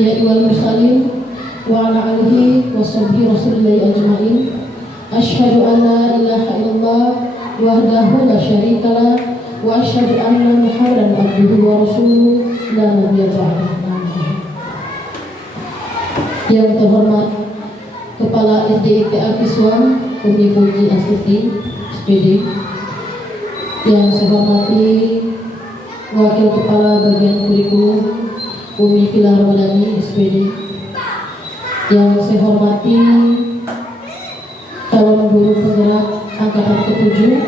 anbiya'i wal mursalin wa ala alihi wa sahbihi rasulillahi ajma'in. Asyhadu an la ilaha illallah wahdahu la syarikalah wa asyhadu anna Muhammadan abduhu wa rasuluhu la nabiyya ba'dahu. Yang terhormat Kepala SDIT Al-Kiswah Umi Puji Astuti SPD, yang saya hormati Wakil Kepala Bagian Kurikulum Umi Pilar Ramadhani SPD, yang saya hormati calon guru penggerak angkatan ke-7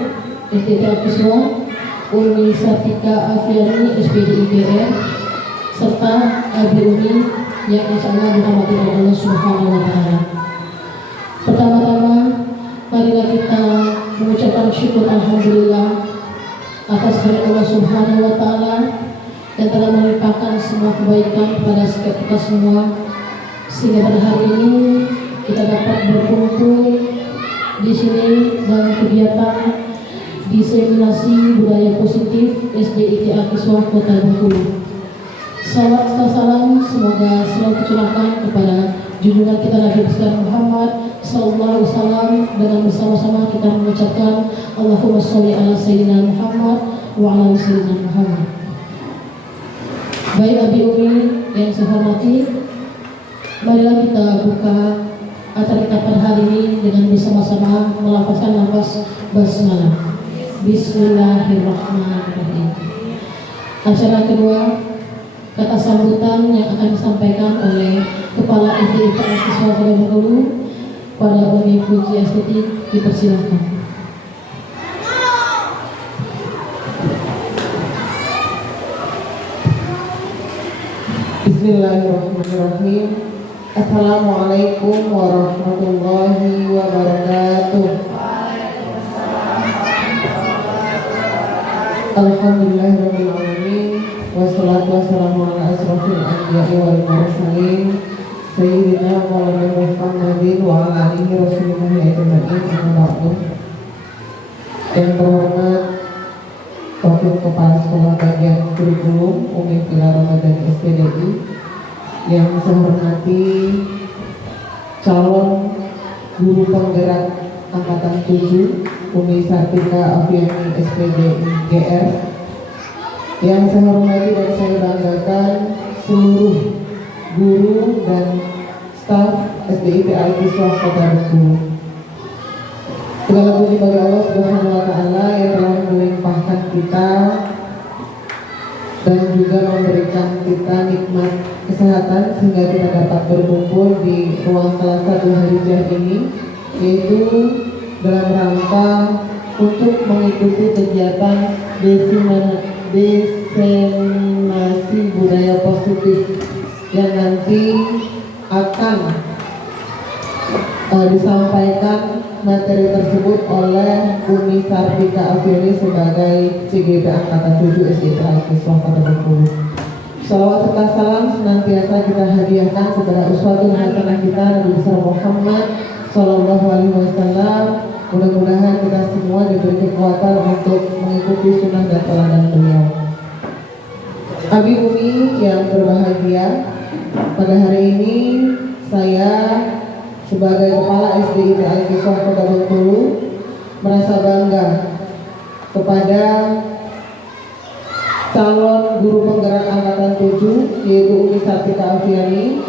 SDIT Al-Kiswah Umi Sartika Afiani SPD IGR, serta Abi Umi yang insyaallah dirahmati oleh Allah Subhanahu wa Ta'ala. Pertama-tama, marilah kita mengucapkan syukur alhamdulillah atas kehadirat Allah Subhanahu wa Ta'ala yang telah melimpahkan semua kebaikan kepada kita semua, sehingga pada hari ini kita dapat berkumpul di sini dalam kegiatan diseminasi budaya positif SDIT Al-Kiswah Kota Bengkulu. Salawat serta salam semoga selalu tercurahkan kepada junjungan kita Nabi besar Muhammad sallallahu alaihi wasallam, dengan bersama-sama kita mengucapkan Allahumma sholli ala sayyidina Muhammad wa ala sayyidina Muhammad. Baik Abi Umi yang saya hormati, marilah kita buka acara kita pada hari ini dengan bersama-sama melafazkan lafaz basmalah. Bismillahirrahmanirrahim. Acara kedua, kata sambutan yang akan disampaikan oleh Kepala SDIT Al-Kiswah Kota Bengkulu pada Umi Puji Astuti, dipersilakan. Bismillahirrahmanirrahim. Assalamualaikum warahmatullahi wabarakatuh. Alhamdulillahirabbil alamin. Wassalatu wassalamu ala asrofil anbiya'i wal mursalin Sayyidina Maulana Muhammadin wa ala alihi Rasulullah ajma'in, amma ba'du. Yang terhormat Wakil Kepala Sekolah Bagian Kurikulum Umi Pilar Ramadhani SPDI, yang saya hormati calon guru penggerak angkatan 7 Umi Sartika Afiani SPD GR, yang saya hormati dan saya banggakan seluruh guru dan staf SDIT Al-Kiswah Kota Bengkulu. Segala puji bagi Allah Subhanahu wa Ta'ala yang telah melimpahkan kita dan juga memberikan kita nikmat kesehatan sehingga kita dapat berkumpul di ruang kelas 1 Harijah ini, yaitu dalam rangka untuk mengikuti kegiatan diseminasi budaya positif yang nanti akan disampaikan materi tersebut oleh Umi Sartika Afiani sebagai CGP Angkatan 7 SDIT Al-Kiswah Kota Bengkulu. Salawat serta salam senantiasa kita hadiahkan kepada uswatun hasanah kita Nabi besar Muhammad sallallahu alaihi wasallam. Mudah-mudahan kita semua diberi kekuatan untuk mengikuti sunnah dan teladan beliau. Abi Umi yang berbahagia, pada hari ini saya sebagai Kepala SDIT Al-Kiswah Kota Bengkulu merasa bangga kepada calon guru penggerak angkatan 7 yaitu Umi Sartika Afiani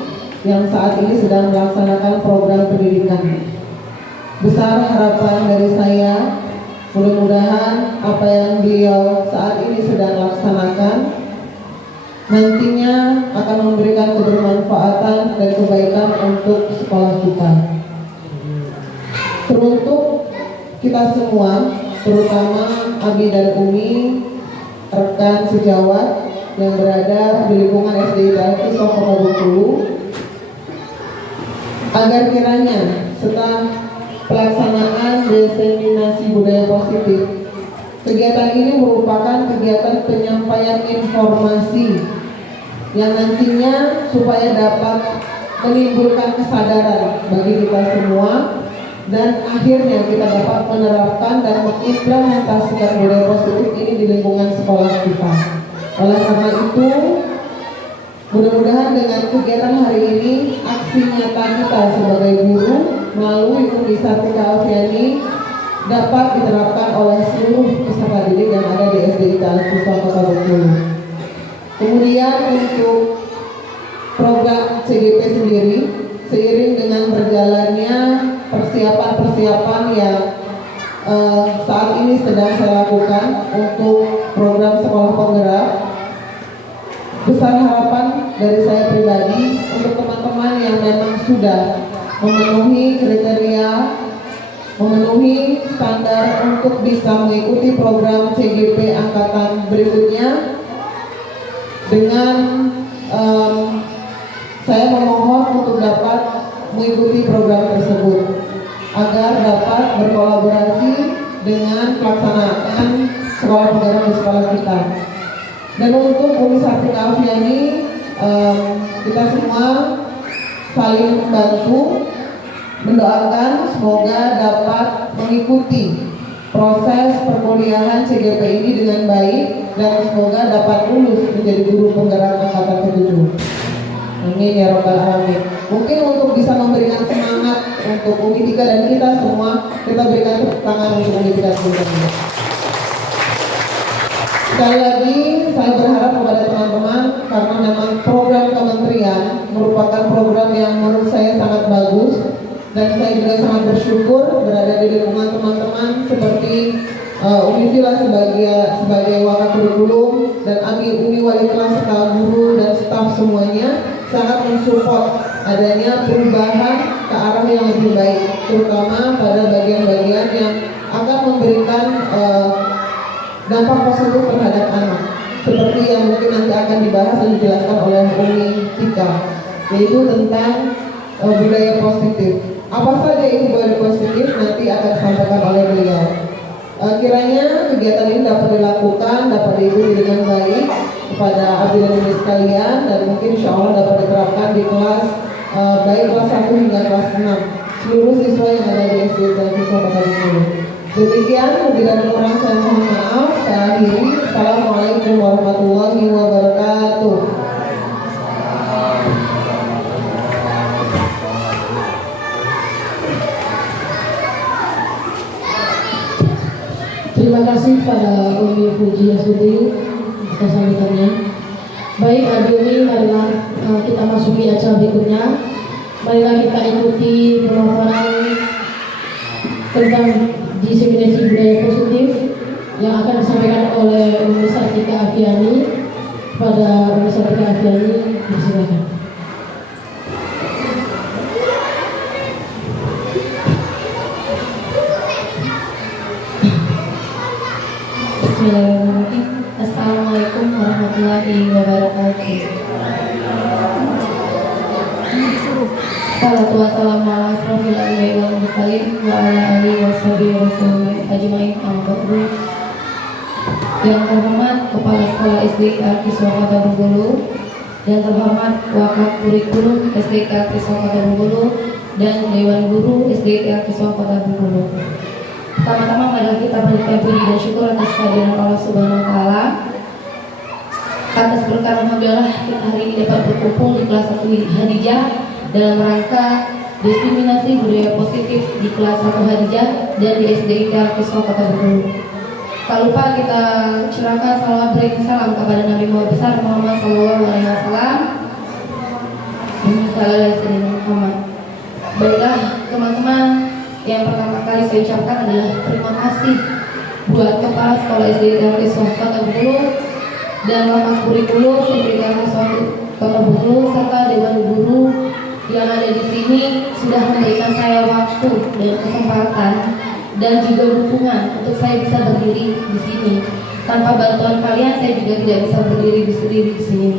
yang saat ini sedang melaksanakan program pendidikan. Besar harapan dari saya, mudah-mudahan apa yang beliau saat ini sedang laksanakan nantinya akan memberikan kebermanfaatan dan kebaikan untuk sekolah kita. Teruntuk kita semua, terutama Abi dan Umi, rekan sejawat yang berada di lingkungan SDIT Al-Kiswah Kota Bengkulu, agar kiranya setelah pelaksanaan diseminasi budaya positif, kegiatan ini merupakan kegiatan penyampaian informasi yang nantinya supaya dapat menimbulkan kesadaran bagi kita semua, dan akhirnya kita dapat menerapkan dan mengimplementasikan budaya positif ini di lingkungan sekolah kita. Oleh karena itu, Mudah-mudahan dengan kegiatan hari ini, aksi nyata kita sebagai guru melalui Umi Sartika Alfiani dapat diterapkan oleh seluruh peserta didik yang ada di SDIK Al-Qiswa Kota Bengkulu. Kemudian untuk program CGP sendiri, seiring dengan berjalannya persiapan-persiapan yang saat ini sedang saya lakukan untuk program sekolah penggerak, besar harapan dari saya pribadi untuk teman-teman yang memang sudah memenuhi kriteria, memenuhi standar untuk bisa mengikuti program CGP angkatan berikutnya. Dengan saya memohon untuk dapat mengikuti program tersebut agar dapat berkolaborasi dengan pelaksanaan sekolah penggerak di sekolah kita. Dan untuk Umi Sartika Alfiani, kita semua saling membantu, mendoakan semoga dapat mengikuti proses perkuliahan CGP ini dengan baik dan semoga dapat lulus menjadi guru penggerak angkatan ke-7. Amin ya rabbal alamin. Mungkin untuk bisa memberikan semangat untuk Umi Tika dan kita semua, kita berikan tepuk tangan untuk Umi Tika sebelumnya. Sekali lagi saya berharap kepada teman-teman, karena memang program kementerian merupakan program yang menurut saya sangat bagus, dan saya juga sangat bersyukur berada di lingkungan teman-teman seperti Umi Vila sebagai wakakurikulum dan Umi wali kelas serta guru dan staf semuanya sangat mensupport adanya perubahan ke arah yang lebih baik, terutama pada bagian-bagian yang akan memberikan dampak positif terhadap anak, seperti yang mungkin nanti akan dibahas dan dijelaskan oleh Umi Tika, yaitu tentang budaya positif. Apa saja itu budaya positif nanti akan disampaikan oleh beliau. Kiranya kegiatan ini dapat dilakukan, dapat diikuti dengan baik kepada abdi dan umi sekalian, dan mungkin insya Allah dapat diterapkan di kelas baik kelas 1 hingga kelas 6 seluruh siswa yang ada di SD dan siswa Kota Bengkulu. Demikian, lebih dan kurang saya mohon maaf. Saya akhiri. Assalamualaikum warahmatullahi wabarakatuh. Terima kasih pada Umi Fuji Yasudi atas sambutannya. Baik, Adi Umi, marilah kita masuki acara berikutnya. Marilah kita ikuti pemaparan tentang diseminasi budaya positif yang akan disampaikan oleh Umi Sartika Alfiani. Pada Umi Sartika Alfiani, silakan. Bismillahirrahmanirrahim. Assalamualaikum warahmatullahi wabarakatuh. Salatu wassalamu ala asrofil anbiya'i wal mursalin wa ala alihi washabihi wasallam ajmain. Amma ba'du. Yang terhormat Kepala Sekolah SDIK Al-Qiswa Kota Bengkulu, yang terhormat Wakil Kurikulum SDIK Al-Qiswa Kota Bengkulu, dan Dewan Guru SDIK Al-Qiswa Kota Bengkulu. Pertama-tama marilah kita berikan puji dan syukur atas kehadiran Allah Subhanahu wa taala. Atas berkat alhamdulillah kita hari ini dapat berkumpul di kelas 1 Hadijah dalam rangka diseminasi budaya positif di kelas 1 Hadijah dan di SDIK Al-Qiswa Kota Bengkulu. Tak lupa kita curahkan salam kepada Nabi Muhammad sallallahu alaihi wasallam. Muhammad. Baiklah teman-teman, yang pertama kali saya ucapkan adalah terima kasih buat Kepala Sekolah SDIK Al-Qiswa Kota Bengkulu dan Wakil Kurikulum SDIK Al-Qiswa Kota Bengkulu serta Dewan Guru yang ada di sini sudah memberikan saya waktu dan kesempatan dan juga dukungan untuk saya bisa berdiri di sini. Tanpa bantuan kalian saya juga tidak bisa berdiri di sini.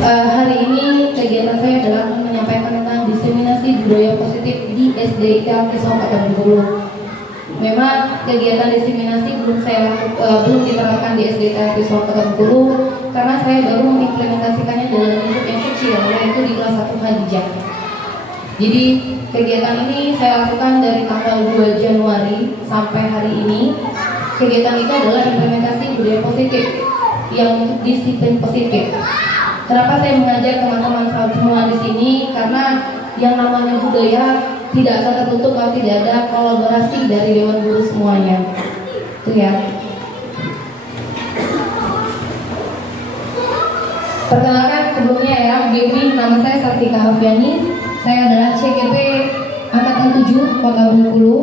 Hari ini kegiatan saya adalah menyampaikan tentang diseminasi budaya positif di SDIK Al-Qiswa Kota Bengkulu. Memang kegiatan diseminasi belum diterapkan di SDIK Al-Qiswa Kota Bengkulu karena saya baru mengimplementasikannya dalam bentuk yang kecil, yaitu di kelas 1 Hadijah. Jadi kegiatan ini saya lakukan dari tanggal 2 Januari sampai hari ini. Kegiatan itu adalah implementasi budaya positif yang untuk disiplin positif. Kenapa saya mengajak teman-teman semua di sini? Karena yang namanya budaya tidak akan tertutup kalau tidak ada kolaborasi dari Dewan Guru semuanya. Itu ya. Perkenalkan sebelumnya ya, Dewi, nama saya Sartika Hafiani. Saya adalah CGP Angkatan 7 Kota Bengkulu.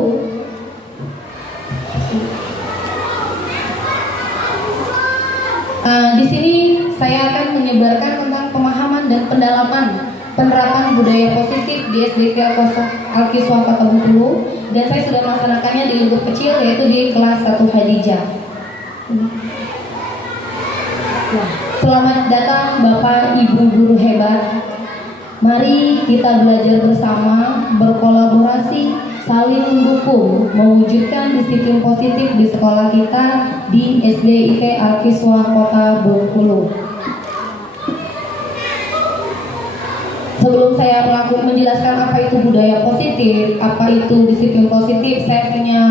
Di sini saya akan menyebarkan tentang pemahaman dan pendalaman penerapan budaya positif di SDK Alkiswa Kota Bengkulu, dan saya sudah melaksanakannya di lingkup kecil, yaitu di kelas 1 Hadijah. Selamat datang Bapak Ibu guru hebat. Mari kita belajar bersama, berkolaborasi, saling mendukung, mewujudkan disiplin positif di sekolah kita di SDIK Alkiswa Kota Bengkulu. Sebelum saya menjelaskan apa itu budaya positif, apa itu disiplin positif, saya punya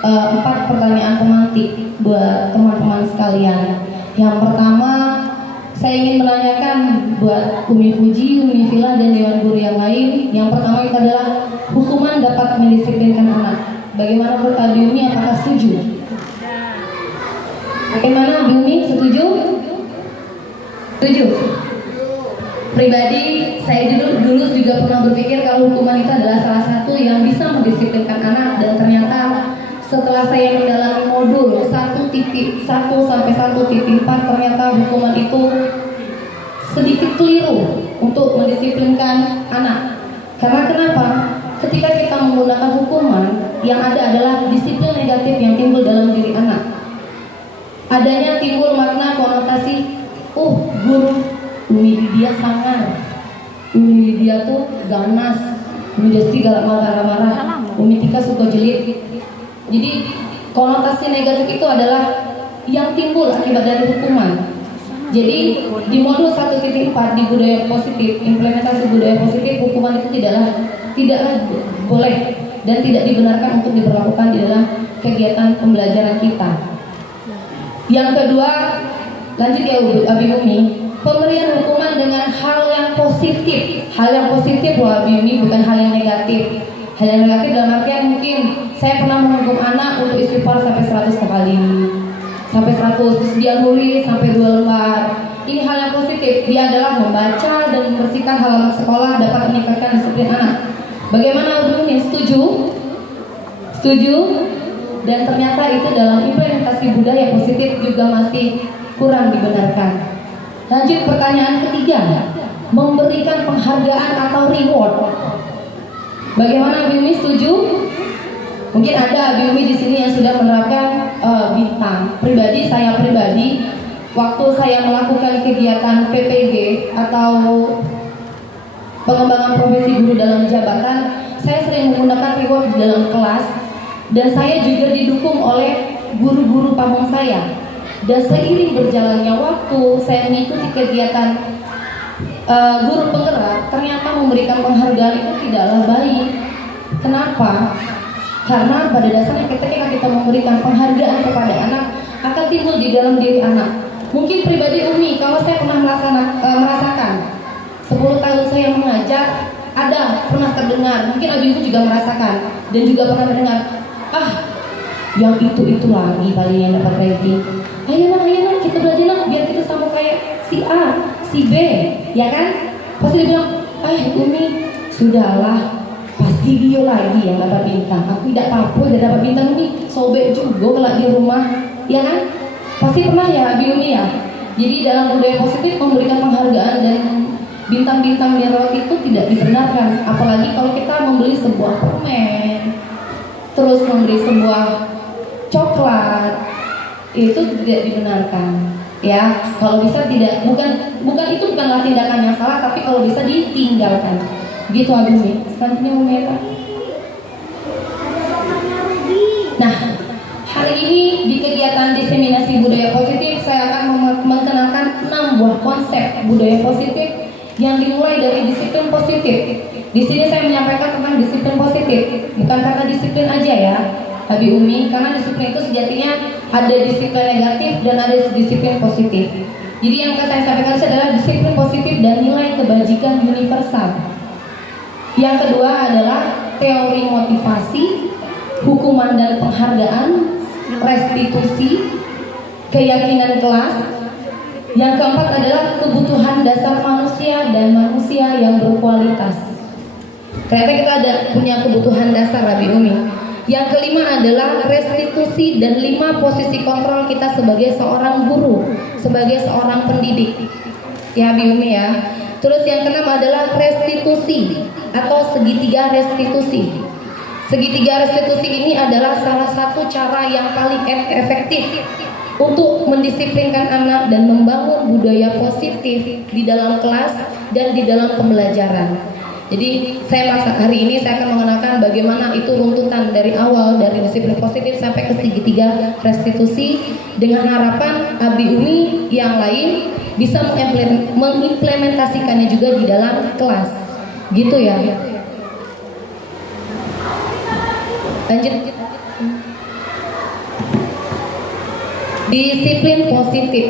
4 pertanyaan pemantik buat teman-teman sekalian. Yang pertama, saya ingin menanyakan buat Umi Fuji, Umi Vila, dan Dewan Guru yang lain. Yang pertama itu adalah hukuman dapat mendisiplinkan anak. Bagaimana menurut Abi Umi, apakah setuju? Bagaimana Abi Umi, setuju? Setuju? Pribadi, saya dulu juga pernah berpikir kalau hukuman itu adalah salah satu yang bisa mendisiplinkan anak, dan ternyata setelah saya mendalami modul 1.1 sampai 1.4, ternyata hukuman itu sedikit keliru untuk mendisiplinkan anak. Karena kenapa? Ketika kita menggunakan hukuman, yang ada adalah disiplin negatif yang timbul dalam diri anak. Adanya timbul makna konotasi, guru Umi Lydia sangar, Umi Lydia tuh ganas, Umi Desti galak marah-marah, Umi Tika suka jelit. Jadi konotasi negatif itu adalah yang timbul akibat dari hukuman. Jadi di modul 1.4 di budaya positif, implementasi budaya positif, hukuman itu tidaklah boleh dan tidak dibenarkan untuk diberlakukan di dalam kegiatan pembelajaran kita. Yang kedua, lanjut ya Abi Umi, pemberian hukuman dengan hal yang positif. Hal yang positif Abi Umi, bukan hal yang negatif. Hal yang negatif dalam artian mungkin saya pernah menghukum anak untuk istighfar sampai 100 kali, sampai 100, terus dia nulis sampai 2 lembar. Ini hal yang positif. Dia adalah membaca dan membersihkan halaman sekolah dapat meningkatkan disiplin anak. Bagaimana Ibu Umi? Setuju? Setuju? Dan ternyata itu dalam implementasi budaya positif juga masih kurang dibenarkan. Lanjut pertanyaan ketiga, memberikan penghargaan atau reward. Bagaimana Abi Umi, setuju? Mungkin ada Abi Umi di sini yang sudah menerapkan bintang. Saya pribadi, waktu saya melakukan kegiatan PPG atau pengembangan profesi guru dalam jabatan, saya sering menggunakan reward di dalam kelas, dan saya juga didukung oleh guru-guru pamong saya. Dan seiring berjalannya waktu, saya mengikuti kegiatan guru penggerak, ternyata memberikan penghargaan itu tidaklah baik. Kenapa? Karena pada dasarnya ketika kita memberikan penghargaan kepada anak, akan timbul di dalam diri anak. Mungkin pribadi Umi, kalau saya pernah merasakan 10 tahun saya mengajar, ada pernah terdengar, mungkin Abi Ibu juga merasakan dan juga pernah mendengar, yang itu lagi paling yang dapat rating. Ayo nak, kita belajar nak, biar kita sama kayak si A, si B, ya kan? Pasti dia bilang, Umi, sudahlah, pasti dia lagi yang dapat bintang. Aku tidak apa-apa, dia dapat bintang Umi, sobek juga kalau di rumah, ya kan? Pasti pernah ya Abi Umi ya. Jadi dalam budaya positif memberikan penghargaan dan bintang-bintang yang rawat itu tidak dibenarkan. Apalagi kalau kita membeli sebuah permen, terus membeli sebuah coklat, itu tidak dibenarkan. Ya, kalau bisa tidak, bukan itu bukanlah tindakan yang salah, tapi kalau bisa ditinggalkan. Gitu Abi Umi. Selanjutnya Umi Eka. Nah, hari ini di kegiatan diseminasi budaya positif, saya akan mengenalkan 6 buah konsep budaya positif yang dimulai dari disiplin positif. Di sini saya menyampaikan tentang disiplin positif, bukan karena disiplin aja ya, Abi Umi, karena disiplin itu sejatinya ada disiplin negatif dan ada disiplin positif. Jadi yang akan saya sampaikan adalah disiplin positif dan nilai kebajikan universal. Yang kedua adalah teori motivasi, hukuman dan penghargaan, restitusi, keyakinan kelas. Yang keempat adalah kebutuhan dasar manusia dan manusia yang berkualitas. Ternyata kita ada punya kebutuhan dasar, Abi Umi. Yang kelima adalah restitusi dan 5 posisi kontrol kita sebagai seorang guru, sebagai seorang pendidik. Ya Abi Umi ya. Terus yang keenam adalah restitusi atau segitiga restitusi. Segitiga restitusi ini adalah salah satu cara yang paling efektif untuk mendisiplinkan anak dan membangun budaya positif di dalam kelas dan di dalam pembelajaran. Jadi hari ini saya akan mengenalkan bagaimana itu runtutan dari awal dari disiplin positif sampai ke segitiga restitusi, dengan harapan Abi Umi yang lain bisa mengimplementasikannya juga di dalam kelas. Gitu ya. Lanjut. Disiplin positif.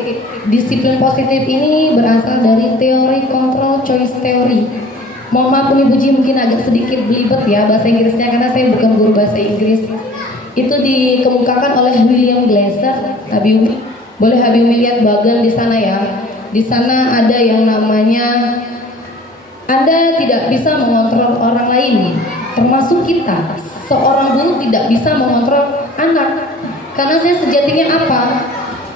Disiplin positif ini berasal dari teori control choice theory. Mohon maaf Umi Puji mungkin agak sedikit belibet ya bahasa Inggrisnya karena saya bukan guru bahasa Inggris. Itu dikemukakan oleh William Glasser. Abi Umi, boleh Abi Umi lihat bagan di sana ya. Di sana ada yang namanya Anda tidak bisa mengontrol orang lain, termasuk kita. Seorang guru tidak bisa mengontrol anak. Karena saya sejatinya apa?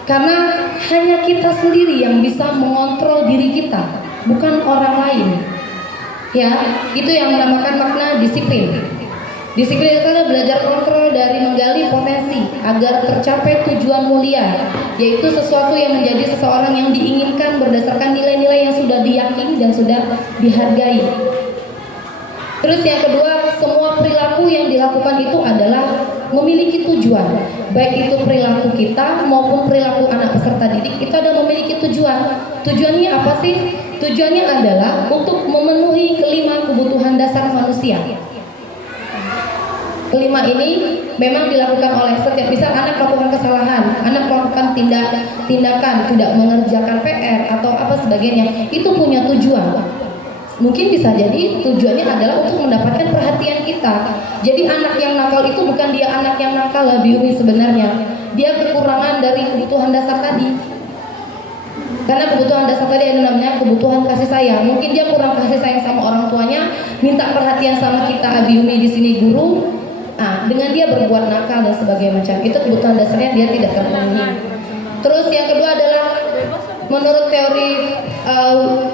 Karena hanya kita sendiri yang bisa mengontrol diri kita, bukan orang lain. Ya, itu yang menamakan makna disiplin. Disiplin itu adalah belajar kontrol dari menggali potensi agar tercapai tujuan mulia, yaitu sesuatu yang menjadi seseorang yang diinginkan berdasarkan nilai-nilai yang sudah diyakini dan sudah dihargai. Terus yang kedua, semua perilaku yang dilakukan itu adalah memiliki tujuan. Baik itu perilaku kita maupun perilaku anak peserta didik, itu ada memiliki tujuan. Tujuannya apa sih? Tujuannya adalah untuk memenuhi kelima kebutuhan dasar manusia. Kelima ini memang dilakukan oleh setiap, misal anak melakukan kesalahan, anak melakukan tindakan tidak mengerjakan PR atau apa sebagainya, itu punya tujuan. Mungkin bisa jadi tujuannya adalah untuk mendapatkan perhatian kita. Jadi anak yang nakal itu bukan dia anak yang nakal lah Biumi sebenarnya. Dia kekurangan dari kebutuhan dasar tadi. Karena kebutuhan dasar tadi ada namanya kebutuhan kasih sayang. Mungkin dia kurang kasih sayang sama orang tuanya, minta perhatian sama kita Abi Umi di sini guru. Nah, dengan dia berbuat nakal dan sebagainya macam itu kebutuhan dasarnya dia tidak terpenuhi. Terus yang kedua adalah menurut teori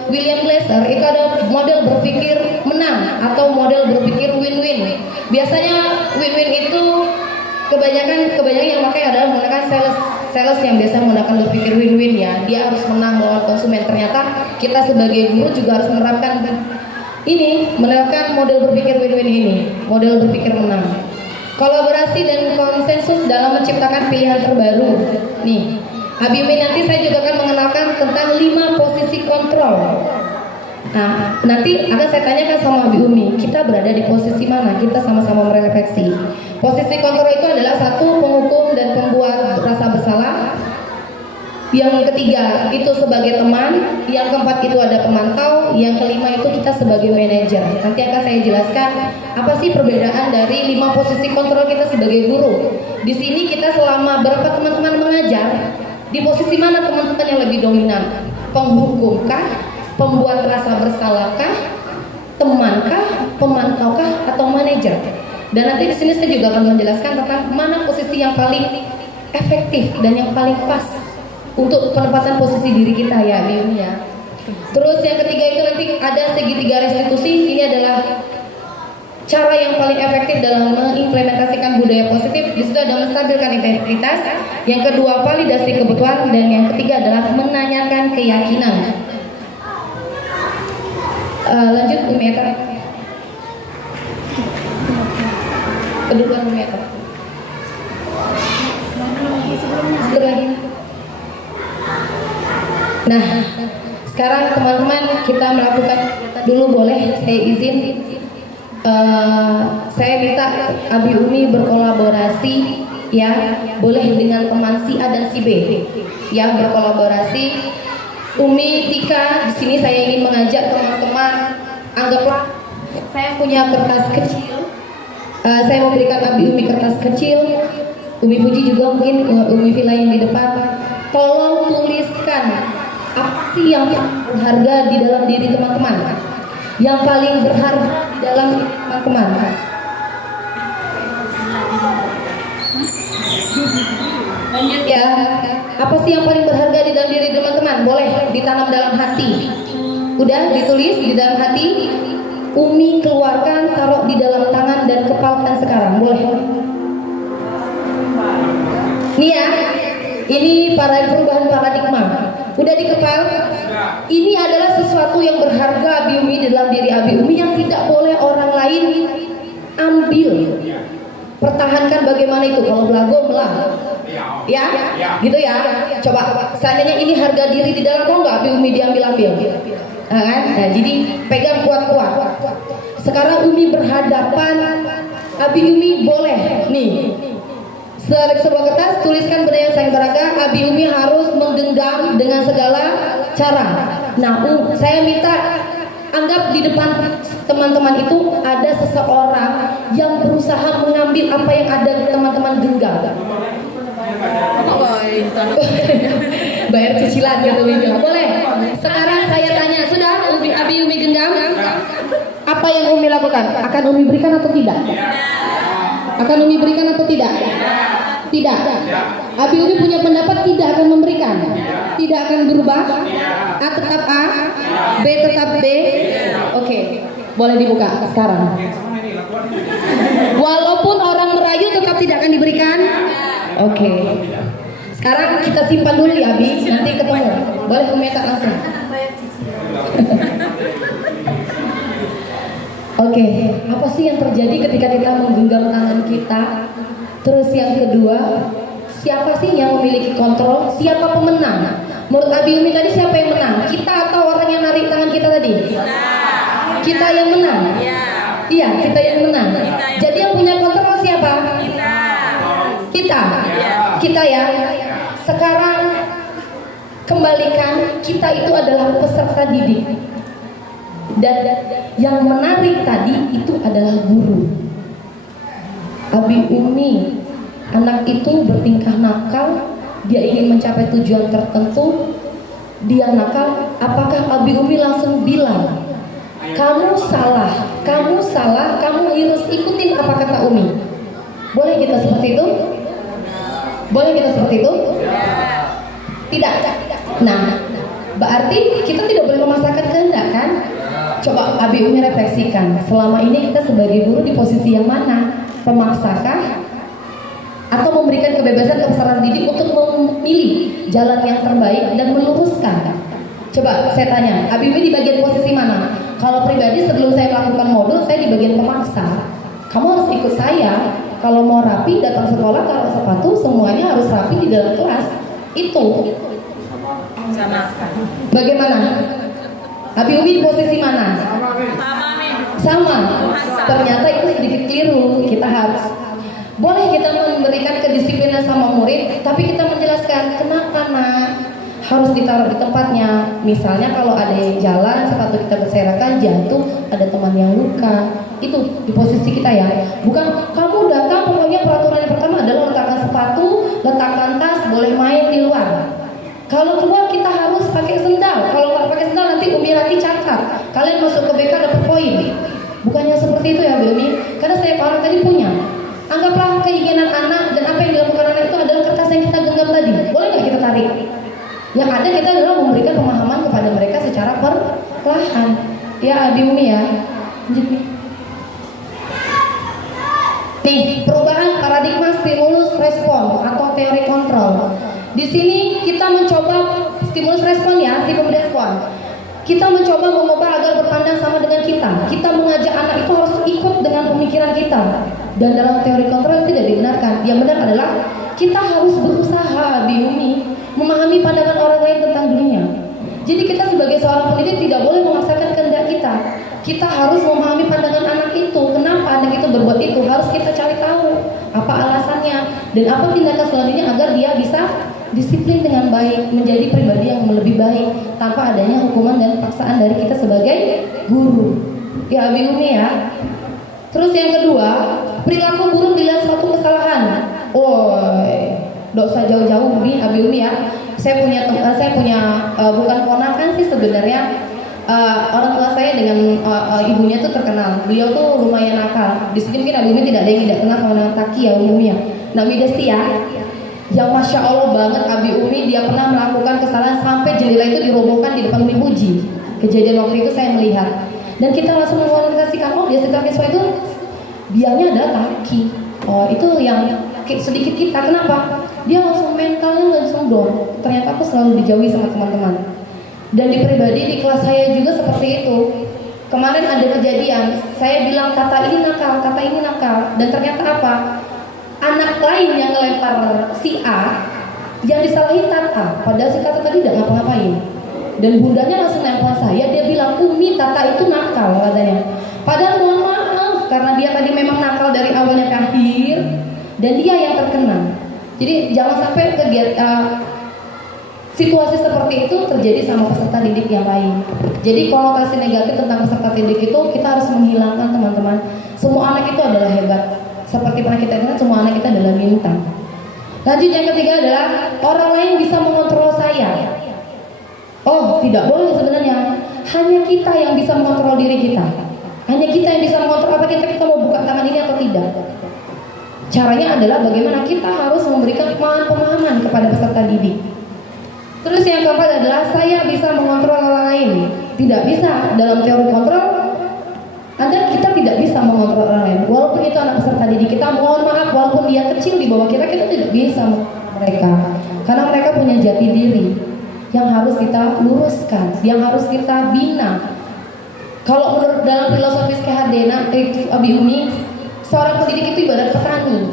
William Glasser itu ada model berpikir menang atau model berpikir win-win. Biasanya win-win itu kebanyakan yang pakai adalah menggunakan sales yang biasa menggunakan berpikir win-win ya. Dia harus menang melawan konsumen. Ternyata kita sebagai guru juga harus menerapkan model berpikir win-win ini, model berpikir menang. Kolaborasi dan konsensus dalam menciptakan pilihan terbaru. Nih, Abi Umi nanti saya juga akan mengenalkan tentang 5 posisi kontrol. Nah, nanti akan saya tanyakan sama Abi Umi, kita berada di posisi mana? Kita sama-sama merefleksi. Posisi kontrol itu adalah 1, penghukum dan pembuat rasa bersalah. Yang ketiga itu sebagai teman. Yang keempat itu ada pemantau. Yang kelima itu kita sebagai manajer. Nanti akan saya jelaskan apa sih perbedaan dari 5 posisi kontrol kita sebagai guru. Di sini kita selama berapa teman-teman mengajar, di posisi mana teman-teman yang lebih dominan? Penghukumkah? Pembuat rasa bersalahkah? Temankah? Pemantaukah? Atau manajer? Dan nanti di sini saya juga akan menjelaskan tentang mana posisi yang paling efektif dan yang paling pas untuk penempatan posisi diri kita ya, Bium ya. Terus yang ketiga itu nanti ada segitiga restitusi. Ini adalah cara yang paling efektif dalam mengimplementasikan budaya positif. Di situ ada menstabilkan integritas. Yang kedua validasi kebutuhan, dan yang ketiga adalah menanyakan keyakinan. Lanjut meter. Kedudukan meter. Sebentar lagi. Nah, sekarang teman-teman kita melakukan dulu, boleh saya izin. Saya minta Abi Umi berkolaborasi ya, boleh dengan teman si A dan si B ya, berkolaborasi. Umi, Tika, di sini saya ingin mengajak teman-teman, anggaplah saya punya kertas kecil. Saya memberikan Umi kertas kecil. Umi Puji juga mungkin Umi Vila yang di depan. Tolong tuliskan apa sih yang berharga di dalam diri teman-teman, yang paling berharga di dalam diri teman-teman. Lanjut ya. Apa sih yang paling berharga di dalam diri teman-teman? Boleh ditanam dalam hati. Udah ditulis di dalam hati. Umi keluarkan, taruh di dalam tangan dan kepalkan sekarang. Boleh. Nih ya. Ini perubahan paradigma. Udah dikepal. Ini adalah sesuatu yang berharga Abi Umi di dalam diri Abi Umi yang tidak boleh orang lain ambil. Pertahankan bagaimana itu kalau belagom lah. Ya, gitu ya. Coba seandainya ini harga diri di dalam, mau nggak Abi Umi diambil-ambil? Kan? Nah, jadi pegang kuat-kuat. Sekarang Umi berhadapan, Abi Umi boleh nih. Sebuah kertas tuliskan benda yang sayang berharga. Abi Umi harus menggenggam dengan segala cara. Nah, saya minta anggap di depan teman-teman itu ada seseorang yang berusaha mengambil apa yang ada di teman-teman genggam. Bayar cicilan gitu boleh. Sekarang saya tanya, sudah Abi Umi genggam? Apa yang Umi lakukan? Akan Umi berikan atau tidak? Akan Umi berikan atau tidak? Tidak. Abi Umi punya pendapat tidak akan memberikan. Tidak akan berubah. A tetap A, B tetap B. Oke, boleh dibuka sekarang. Walaupun orang merayu tetap tidak akan diberikan. Oke. Sekarang kita simpan dulu ya Abi, nanti ketemu. Boleh Umi tak langsung. Oke, apa sih yang terjadi ketika kita menggenggam tangan kita? Terus yang kedua, siapa sih yang memiliki kontrol? Siapa pemenang? Menurut Abi Umi tadi siapa yang menang? Kita atau orang yang narik tangan kita tadi? Kita yang menang. Iya, kita yang menang. Jadi yang punya kontrol siapa? Kita. Kita ya. Sekarang kembalikan, kita itu adalah peserta didik. Dan yang menarik tadi itu adalah guru. Abi Umi, anak itu bertingkah nakal, dia ingin mencapai tujuan tertentu, dia nakal. Apakah Abi Umi langsung bilang, kamu salah, kamu harus ikutin apa kata Umi? Boleh kita seperti itu? Boleh kita seperti itu? Tidak. Nah, berarti kita tidak boleh memaksakan kehendak kan? Coba Abi Umi refleksikan, selama ini kita sebagai guru di posisi yang mana? Pemaksakah? Atau memberikan kebebasan kepeserta didik untuk memilih jalan yang terbaik dan meluruskan? Coba saya tanya, Abi Umi di bagian posisi mana? Kalau pribadi sebelum saya melakukan modul, saya di bagian pemaksa. Kamu harus ikut saya. Kalau mau rapi datang sekolah, kalau sepatu semuanya harus rapi di dalam kelas. Itu. Sama. Bagaimana? Abi Umi di posisi mana? Sama. Ternyata itu sedikit keliru. Kita harus boleh kita memberikan kedisiplinan sama murid, tapi kita menjelaskan kenapa nak harus ditaruh di tempatnya. Misalnya kalau ada yang jalan, sepatu kita berserakan, jatuh, ada teman yang luka, itu di posisi kita ya. Bukan kamu datang, pokoknya peraturan yang pertama adalah letakkan sepatu, letakkan tas, boleh main di luar. Kalau keluar kita harus pakai sendal. Kalau nggak pakai sendal nanti Umi Rati catat. Kalian masuk ke BK dapat poin. Bukannya seperti itu ya Bu Umi. Karena saya orang tadi punya. Anggaplah keinginan anak dan apa yang dilakukan anak itu adalah kertas yang kita genggam tadi. Boleh nggak kita tarik? Yang ada kita adalah memberikan pemahaman kepada mereka secara perlahan. Ya Abi Umi ya. Nih, perubahan paradigma stimulus respon atau teori kontrol. Di sini kita mencoba stimulus respon ya, stimulus respon. Kita mencoba mengubah agar berpandang sama dengan kita. Kita mengajak anak itu harus ikut dengan pemikiran kita. Dan dalam teori kontrol itu tidak dibenarkan. Yang benar adalah kita harus berusaha, Abi Umi, memahami pandangan orang lain tentang dunia. Jadi kita sebagai seorang pendidik tidak boleh memaksakan kehendak kita. Kita harus memahami pandangan anak itu. Kenapa anak itu berbuat itu? Harus kita cari tahu apa alasannya dan apa tindakan selanjutnya agar dia bisa disiplin dengan baik, menjadi pribadi yang lebih baik tanpa adanya hukuman dan paksaan dari kita sebagai guru. Ya Abi Umi ya. Terus yang kedua, perilaku buruk dilihat suatu kesalahan. Nggak usah jauh-jauh nih Abi Umi ya. Saya punya bukan ponakan sih sebenarnya. Orang tua saya dengan ibunya tuh terkenal. Beliau tuh lumayan nakal. Di sini mungkin Abi Umi tidak ada yang tidak kenal sama nama Taki ya umumnya. Nami Desti ya. Yang Masya Allah banget Abi Umi, dia pernah melakukan kesalahan sampai jendela itu dirobohkan di depan Umi Puji. Kejadian waktu itu saya melihat. Dan kita langsung mengomunikasikan, dia sekitar siswa itu biangnya adalah Taki. Itu yang sedikit kita. Kenapa? Dia langsung mentalnya langsung down. Ternyata aku selalu dijauhi sama teman-teman. Dan di pribadi di kelas saya juga seperti itu. Kemarin ada kejadian, saya bilang kata ini nakal, dan ternyata apa? Anak lain yang ngelempar si A, yang disalahin Tata, padahal si Tata tadi tidak ngapa-ngapain. Dan bundanya langsung nempel saya, dia bilang, Umi, Tata itu nakal katanya. Padahal mohon maaf, karena dia tadi memang nakal dari awalnya ke akhir, dan dia yang terkena. Jadi jangan sampai situasi seperti itu terjadi sama peserta didik yang lain. Jadi konotasi negatif tentang peserta didik itu kita harus menghilangkan teman-teman. Semua anak itu adalah hebat. Seperti pernah kita dengar, semua anak kita adalah bintang. Lanjut yang ketiga adalah orang lain bisa mengontrol saya. Tidak boleh sebenarnya. Hanya kita yang bisa mengontrol diri kita. Hanya kita yang bisa mengontrol apa kita mau buka tangan ini atau tidak. Caranya adalah bagaimana kita harus memberikan pemahaman kepada peserta didik. Terus yang keempat adalah saya bisa mengontrol orang lain. Tidak bisa. Dalam teori kontrol kita tidak bisa mengontrol orang lain. Walaupun itu anak peserta didik kita, mohon maaf, walaupun dia kecil di bawah kita tidak bisa mengontrol mereka. Karena mereka punya jati diri yang harus kita luruskan, yang harus kita bina. Kalau menurut dalam filosofi Kehadena, Abi Umi, seorang pendidik itu ibarat petani.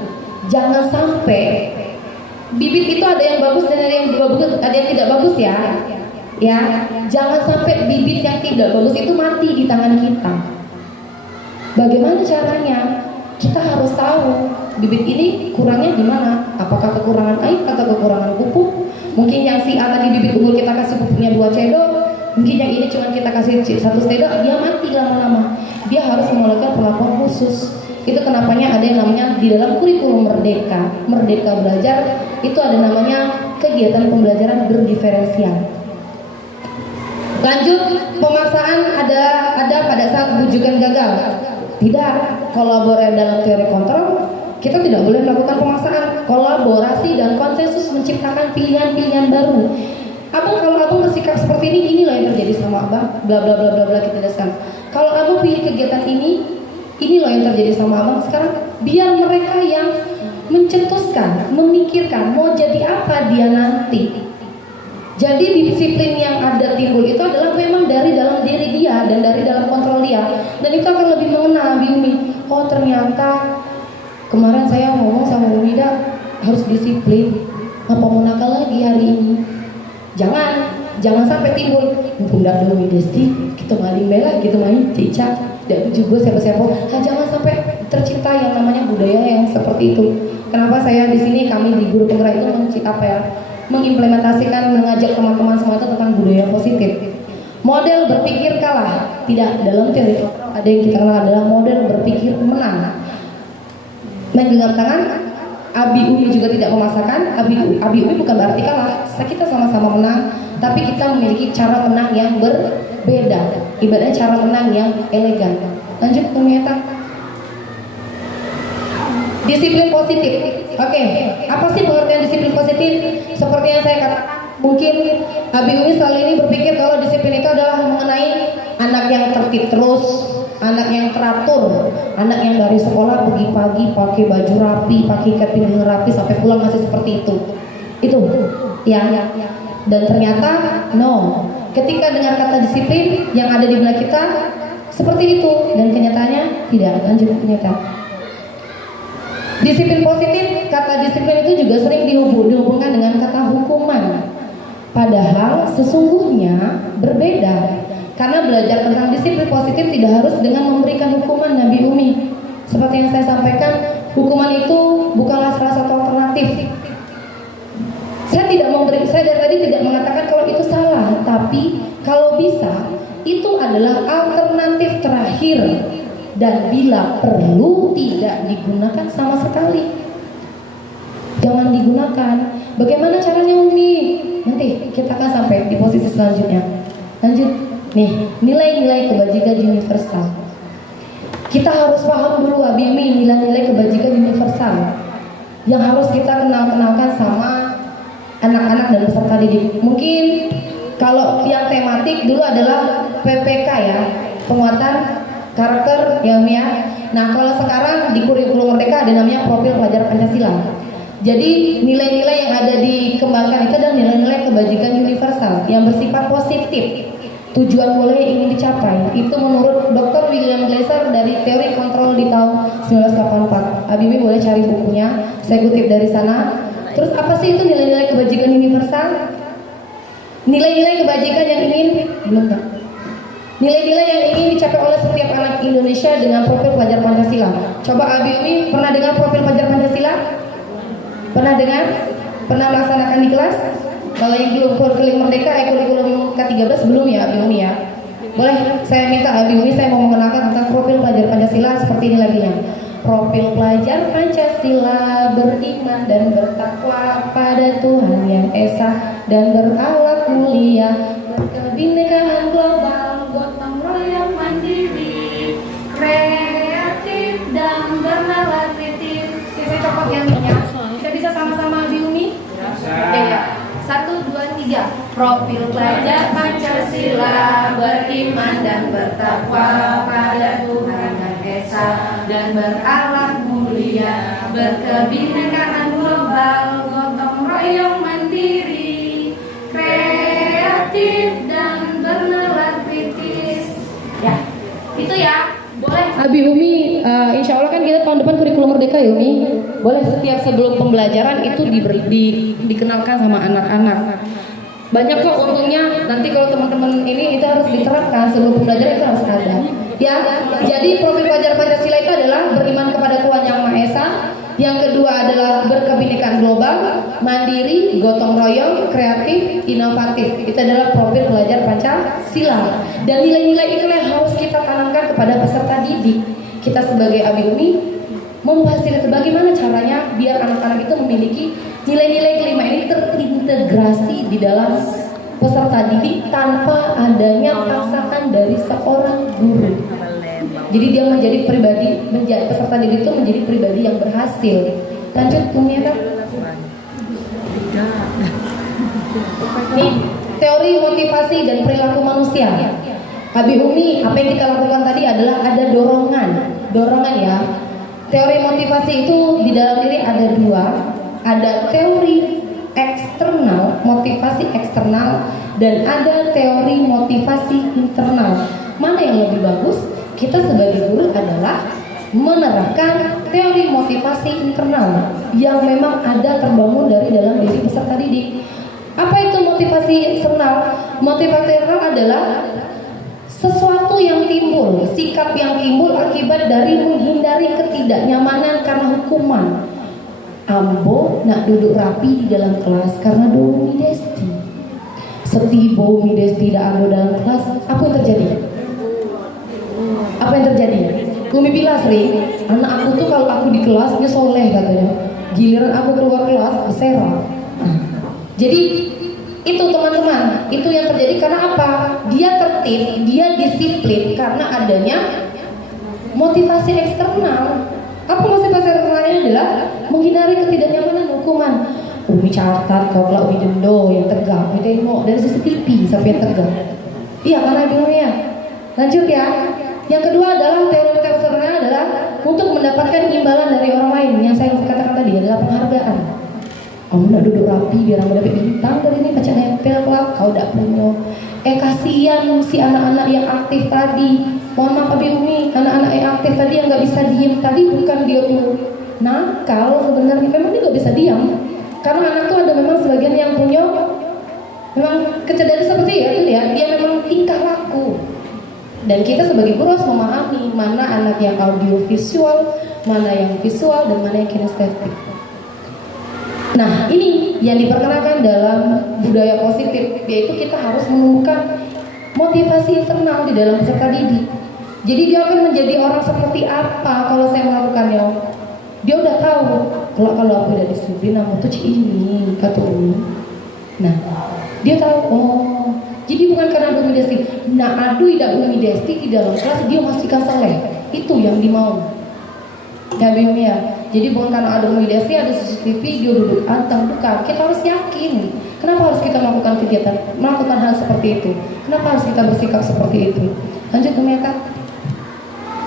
Jangan sampai bibit itu ada yang bagus dan ada yang tidak bagus ya. Jangan sampai bibit yang tidak bagus itu mati di tangan kita. Bagaimana caranya? Kita harus tahu bibit ini kurangnya di mana. Apakah kekurangan air atau kekurangan pupuk? Mungkin yang si A tadi bibit unggul kita kasih pupuknya 2 cendol. Mungkin yang ini cuma kita kasih 1 sendok, dia mati lama-lama. Dia harus melakukan perlakuan khusus. Itu kenapanya ada yang namanya di dalam kurikulum Merdeka Belajar itu ada namanya kegiatan pembelajaran berdiferensial. Lanjut, pemaksaan ada pada saat bujukan gagal. Tidak, kolaborasi dalam teori kontrol kita tidak boleh melakukan pemaksaan. Kolaborasi dan konsensus menciptakan pilihan-pilihan baru. Abang, kalau abang bersikap seperti ini loh yang terjadi sama abang, bla bla bla bla bla kita jelaskan. Kalau abang pilih kegiatan ini loh yang terjadi sama abang. Sekarang biar mereka yang mencetuskan, memikirkan mau jadi apa dia nanti. Jadi disiplin yang ada timbul itu adalah memang dari dalam diri dia dan dari dalam kontrol dia. Dan itu akan lebih mengena Abi Umi. Ternyata kemarin saya ngomong sama Umi harus disiplin. Apa mau nakal lagi hari ini? Jangan sampai timbul. Bunda dulu Umi Desti, kita maling bela, kita main cicak. Dan juga siapa-siapa. Jangan sampai tercipta yang namanya budaya yang seperti itu. Kenapa saya di sini kami di Guru Penggerak itu mengimplementasikan, mengajak teman-teman semua itu tentang budaya positif. Model berpikir kalah, tidak dalam teori kontrol ada yang kita kenal adalah model berpikir menang. Menggenggam tangan, Abi Umi juga tidak memaksakan. Abi Umi bukan berarti kalah, kita sama-sama menang, tapi kita memiliki cara menang yang berbeda. Ibaratnya cara menang yang elegan. Lanjut ternyata disiplin positif. Oke, apa sih pengertian disiplin positif? Seperti yang saya katakan, mungkin Abi Umi selalu ini berpikir kalau disiplin itu adalah mengenai anak yang tertib terus, anak yang teratur, anak yang dari sekolah pergi pagi pakai baju rapi, pakai ikat pinggang rapi sampai pulang masih seperti itu. Itu, ya. Dan ternyata no. Ketika dengar kata disiplin yang ada di benak kita seperti itu, dan kenyataannya tidak. Lanjut ternyata. Disiplin positif, kata disiplin itu juga sering dihubungkan dengan kata hukuman. Padahal sesungguhnya berbeda. Karena belajar tentang disiplin positif tidak harus dengan memberikan hukuman Nabi Umi. Seperti yang saya sampaikan, hukuman itu bukanlah salah satu alternatif. Saya dari tadi tidak mengatakan kalau itu salah, tapi kalau bisa itu adalah alternatif terakhir dan bila perlu tidak digunakan sama sekali. Jangan digunakan. Bagaimana caranya Umi? Nanti kita akan sampai di posisi selanjutnya. Lanjut. Nih, nilai-nilai kebajikan universal. Kita harus paham dulu Abi-Umi nilai-nilai kebajikan universal yang harus kita kenalkan sama anak-anak dan peserta didik. Mungkin kalau yang tematik dulu adalah PPK ya, penguatan karakter ya Umi ya. Nah kalau sekarang di kurikulum Merdeka ada namanya profil pelajar Pancasila. Jadi nilai-nilai yang ada dikembangkan itu adalah nilai-nilai kebajikan universal yang bersifat positif. Tujuan mulai ingin dicapai itu menurut Dr. William Glasser dari teori kontrol di tahun 1984. Abi boleh cari bukunya, saya kutip dari sana. Terus apa sih itu nilai-nilai kebajikan universal? Nilai-nilai kebajikan yang ingin nilai-nilai yang ingin dicapai oleh setiap anak Indonesia dengan profil pelajar Pancasila. Coba Abi Umi pernah dengar profil pelajar Pancasila? Pernah dengar? Pernah melaksanakan di kelas? Kalau yang kurikulum Merdeka, kurikulum ke-13 belum ya Abi Umi ya? Boleh saya minta Abi Umi, saya mau mengenalkan tentang profil pelajar Pancasila seperti ini lagi ya. Profil pelajar Pancasila beriman dan bertakwa pada Tuhan yang Esa dan berakhlak mulia, berkebinekaan global, gotong royong mandiri, kreatif dan bernalar kritis. Saya copot yang minyak. Kita bisa sama-sama Abi Umi? Oke ya. 1, 2, 3. Profil pelajar Pancasila beriman dan bertakwa pada Tuhan yang Esa dan berakhlak mulia, berkebinekaan global, gotong royong mandiri, kreatif dan bernalar kritis. Ya, itu ya. Boleh Abi Umi, insya Allah kan kita tahun depan kurikulum Merdeka ya Umi. Boleh setiap sebelum pembelajaran itu dikenalkan sama anak-anak. Banyak kok untungnya. Nanti kalau teman-teman ini itu harus diterapkan sebelum pembelajaran, itu harus ada. Ya, jadi profil pelajar Pancasila itu adalah beriman kepada Tuhan Yang Maha Esa. Yang kedua adalah berkebinekaan global, mandiri, gotong royong, kreatif, inovatif. Itu adalah profil pelajar Pancasila. Dan nilai-nilai itulah yang harus kita tanamkan kepada peserta didik. Kita sebagai Abi Umi membahas itu bagaimana caranya biar anak-anak itu memiliki nilai-nilai kelima ini terintegrasi di dalam peserta didik tanpa adanya paksaan dari seorang guru. Jadi dia menjadi peserta didik itu menjadi pribadi yang berhasil. Lanjut Umi ya. Nih, teori motivasi dan perilaku manusia. Abi Umi, apa yang kita lakukan tadi adalah ada dorongan ya. Teori motivasi itu di dalam diri ada dua. Ada teori eksternal, motivasi eksternal, dan ada teori motivasi internal. Mana yang lebih bagus? Kita sebagai guru adalah menerapkan teori motivasi internal yang memang ada terbangun dari dalam diri peserta didik. Apa itu motivasi eksternal? Motivasi eksternal adalah sesuatu yang timbul, sikap yang timbul akibat dari menghindari ketidaknyamanan karena hukuman. Ambo nak duduk rapi di dalam kelas karena do midesti. Setibo midesti tidak ambo dalam kelas, apa yang terjadi? Apa yang terjadi? Umi bilang sering, anak aku tuh kalau aku di kelas dia soleh katanya. Giliran aku keluar kelas, beserah. Jadi itu teman-teman, itu yang terjadi karena apa? Dia tertib, dia disiplin karena adanya motivasi eksternal. Apa motivasi eksternalnya adalah menghindari ketidaknyamanan hukuman. Umi catat kalau Umi dendo yang tegak, Umi tengok dari CCTV sampai yang tegak. Iya karena bilangnya. Lanjut ya. Yang kedua adalah teori eksternal adalah untuk mendapatkan imbalan dari orang lain. Yang saya katakan tadi adalah penghargaan. Kamu nak duduk rapi biar kamu dapat bintang dari ini baca nempel kelak kau tidak punya. Kasihan si anak-anak yang aktif tadi. Mohon maaf Abi Umi, anak-anak yang aktif tadi yang nggak bisa diem tadi bukan dia tuh nakal sebenarnya, memang dia nggak bisa diam. Karena anak tuh ada memang sebagian yang punya memang kecerdasan seperti itu ya, dia memang tingkah laku. Dan kita sebagai guru harus memahami mana anak yang audio visual, mana yang visual dan mana yang kinestetik. Nah ini yang diperkenalkan dalam budaya positif, yaitu kita harus menemukan motivasi internal di dalam peserta didik. Jadi dia akan menjadi orang seperti apa kalau saya melakukannya. Dia udah tahu kalau aku udah disiplin aku tuh ini kata Umi. Nah, dia tahu jadi bukan karena Umi Desti. Nah, aduh tidak Umi Desti di dalam kelas dia memastikan soleh. Itu yang dimau. Ya Umi ya. Jadi bukan karena ada Umi Desti, ada CCTV, dia duduk anteng, bukan. Kita harus yakin. Kenapa harus kita melakukan kegiatan, melakukan hal seperti itu? Kenapa harus kita bersikap seperti itu? Lanjut Umi ya Kak.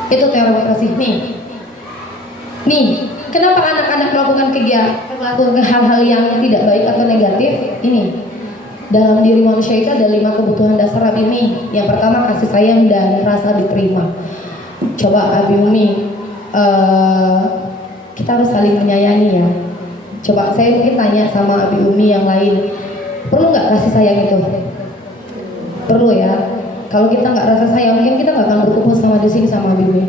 Itu teori kasih nih, kenapa anak-anak melakukan kegiatan, melakukan hal-hal yang tidak baik atau negatif? Ini dalam diri manusia itu ada 5 kebutuhan dasar Abi Umi. Yang pertama kasih sayang dan rasa diterima. Coba Abi Umi, kita harus saling menyayangi ya. Coba saya mungkin tanya sama Abi Umi yang lain, perlu nggak kasih sayang itu? Perlu ya. Kalau kita nggak rasa sayang, mungkin kita nggak akan berkumpul sama di sini sama Abi Umi.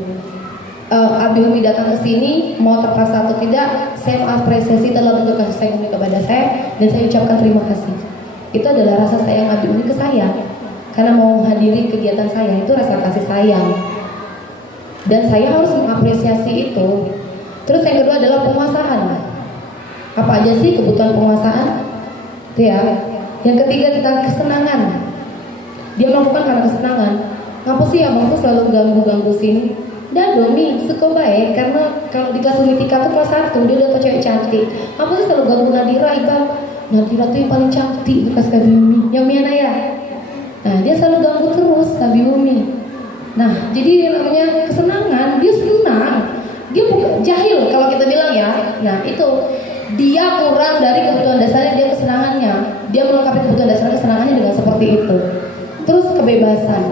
Abi Umi datang ke sini, mau terpaksa atau tidak, saya mengapresiasi dalam bentuk kasih sayang Umi kepada saya, dan saya ucapkan terima kasih. Itu adalah rasa sayang Abi Umi ke saya, karena mau menghadiri kegiatan saya, itu rasa kasih sayang. Dan saya harus mengapresiasi itu. Terus yang kedua adalah penguasaan. Apa aja sih kebutuhan penguasaan? Itu ya. Yang ketiga kita kesenangan. Dia melakukan karena kesenangan. Ngapa sih abangku selalu ganggu-ganggu sini? Dah Domi, suka baik karena kalau di kelas Unitika tuh kelas 1 dia udah tau cewek cantik. Ngapa sih selalu ganggu Nadira, Iqbal? Nadira tuh yang paling cantik di kelas Abi Umi. Yang Miana ya? Nah dia selalu ganggu terus Abi Umi. Nah jadi namanya kesenangan, dia senang. Dia bukan jahil kalau kita bilang ya. Nah itu dia kurang dari kebutuhan dasarnya, dia kesenangannya. Dia melengkapi kebutuhan dasarnya kesenangannya dengan seperti itu. Terus kebebasan,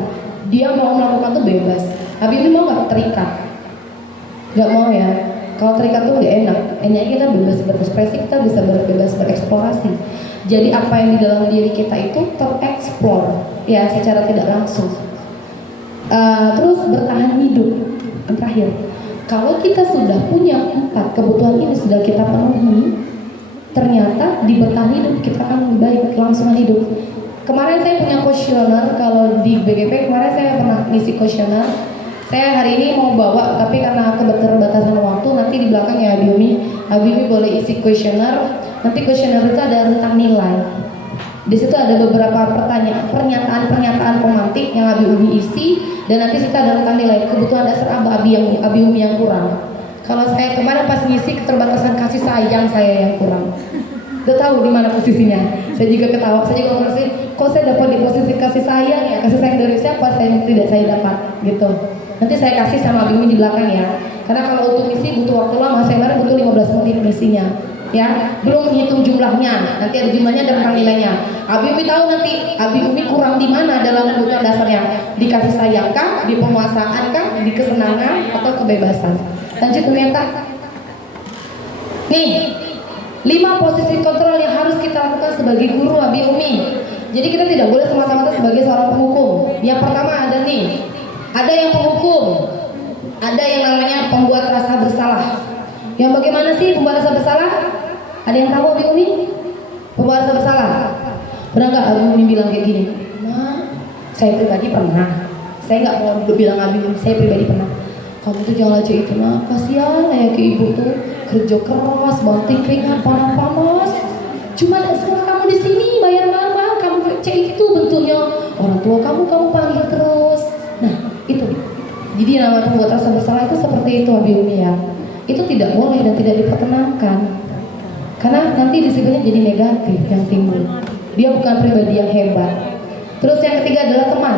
dia mau melakukan tuh bebas. Abi Umi mau nggak terikat? Nggak mau ya. Kalau terikat tuh nggak enak. Enaknya kita bebas berekspresi, kita bisa bebas bereksplorasi. Jadi apa yang di dalam diri kita itu tereksplor, ya secara tidak langsung. Terus bertahan hidup. Yang terakhir, kalau kita sudah punya 4 kebutuhan ini sudah kita penuhi, ternyata di bertahan hidup kita akan lebih baik kelangsungan hidup. Kemarin saya punya kuesioner, kalau di BGP kemarin saya pernah ngisi kuesioner. Saya hari ini mau bawa, tapi karena keterbatasan waktu, nanti di belakang ya Abi Umi boleh isi kuesioner. Nanti kuesioner itu ada rentang nilai. Di situ ada beberapa pernyataan pemantik yang Abi Umi isi, dan nanti situ ada rentang nilai kebutuhan dasar Abi Umi yang kurang. Kalau saya kemarin pas ngisi keterbatasan kasih sayang saya yang kurang. Udah tahu di mana posisinya. Saya juga ketawa, saya juga ngerti kok saya dapat di posisi kasih sayang ya. Kasih sayang dari siapa? Saya dapat gitu. Nanti saya kasih sama Abi Umi di belakang ya. Karena kalau untuk misi butuh waktu lama, saya kemarin butuh 15 menit misinya. Ya, belum menghitung jumlahnya. Nanti ada jumlahnya dan rentang nilainya. Abi Umi tahu nanti Abi Umi kurang di mana dalam kebutuhan dasarnya. Di kasih sayang kah, di penguasaan kah, di kesenangan atau kebebasan. Lanjut Umi ya Kak. Nih, 5 posisi kontrol yang harus kita lakukan sebagai guru Abi Umi. Jadi kita tidak boleh semata-mata sebagai seorang penghukum. Yang pertama ada nih, ada yang penghukum, ada yang namanya pembuat rasa bersalah. Yang bagaimana sih pembuat rasa bersalah? Ada yang tahu Abi Umi? Pembuat rasa bersalah. Pernah nggak Abi Umi bilang kayak gini? Nah, saya pribadi pernah. Saya nggak mau bilang Abi Umi, saya pribadi pernah. Kamu tuh jangan aja itu, nah kasihan kayak ke ibu tuh kerja keras, banting keringat panas-panas. Cuma setelah kamu di sini bayar mahal, kamu cek itu bentuknya orang tua kamu panggil terus. Nah itu. Jadi nama pembuat rasa bersalah itu seperti itu Abi Umi ya. Itu tidak boleh dan tidak diperkenankan. Karena nanti disebutnya jadi negatif yang timbul. Dia bukan pribadi yang hebat. Terus yang ketiga adalah teman.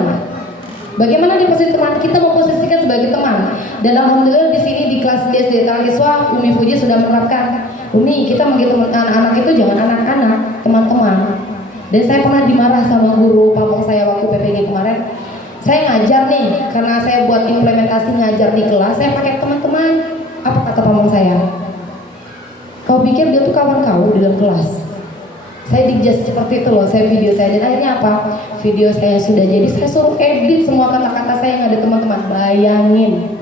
Bagaimana di posisi teman? Kita memposisikan sebagai teman. Dan alhamdulillah di sini di kelas SD Talakiswa Umi Fuji sudah menerapkan. Umi, kita manggil anak-anak itu jangan anak-anak, teman-teman. Dan saya pernah dimarah sama guru pamong saya waktu PPG kemarin. Saya ngajar nih, karena saya buat implementasi ngajar di kelas, saya pakai teman-teman. Apa kata pamong saya? Kau pikir dia tuh kawan kau di dalam kelas? Saya dijudge seperti itu loh, saya video saya. Dan akhirnya apa? Video saya sudah jadi, saya suruh edit semua kata-kata saya yang ada teman-teman. Bayangin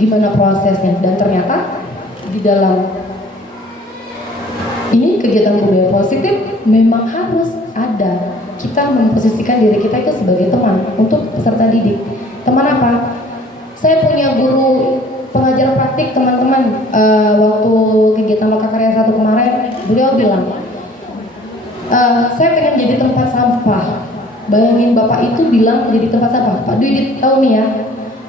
gimana prosesnya. Dan ternyata di dalam Ini kegiatan budaya positif memang harus ada. Kita memposisikan diri kita itu sebagai teman untuk peserta didik. Teman apa? Saya punya guru pengajar praktik teman-teman, waktu kegiatan Lokakarya 1 kemarin, beliau bilang, saya pengen jadi tempat sampah. Bayangin bapak itu bilang jadi tempat sampah. Pak Didit tahu nih ya,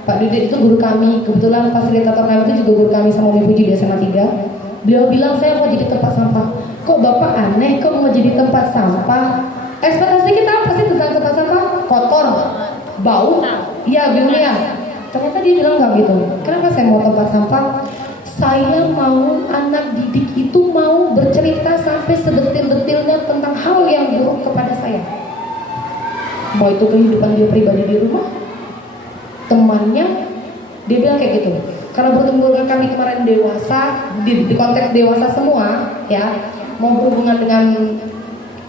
Pak Didit itu guru kami, kebetulan fasilitator kami itu juga guru kami sama Umi Puji di SMA 3. Beliau bilang saya mau jadi tempat sampah. Kok bapak aneh, kok mau jadi tempat sampah? Ekspektasi kita apa sih tentang tempat sampah? Kotor, bau, iya bingung ya. Ternyata dia bilang nggak gitu. Kenapa saya mau tempat sampah? Saya mau anak didik itu mau bercerita sampai sedetil-detilnya tentang hal yang buruk kepada saya. Mau itu kehidupan dia pribadi di rumah, temannya, dia bilang kayak gitu. Karena bertemu dengan kami kemarin dewasa, di konteks dewasa semua, ya, mau berhubungan dengan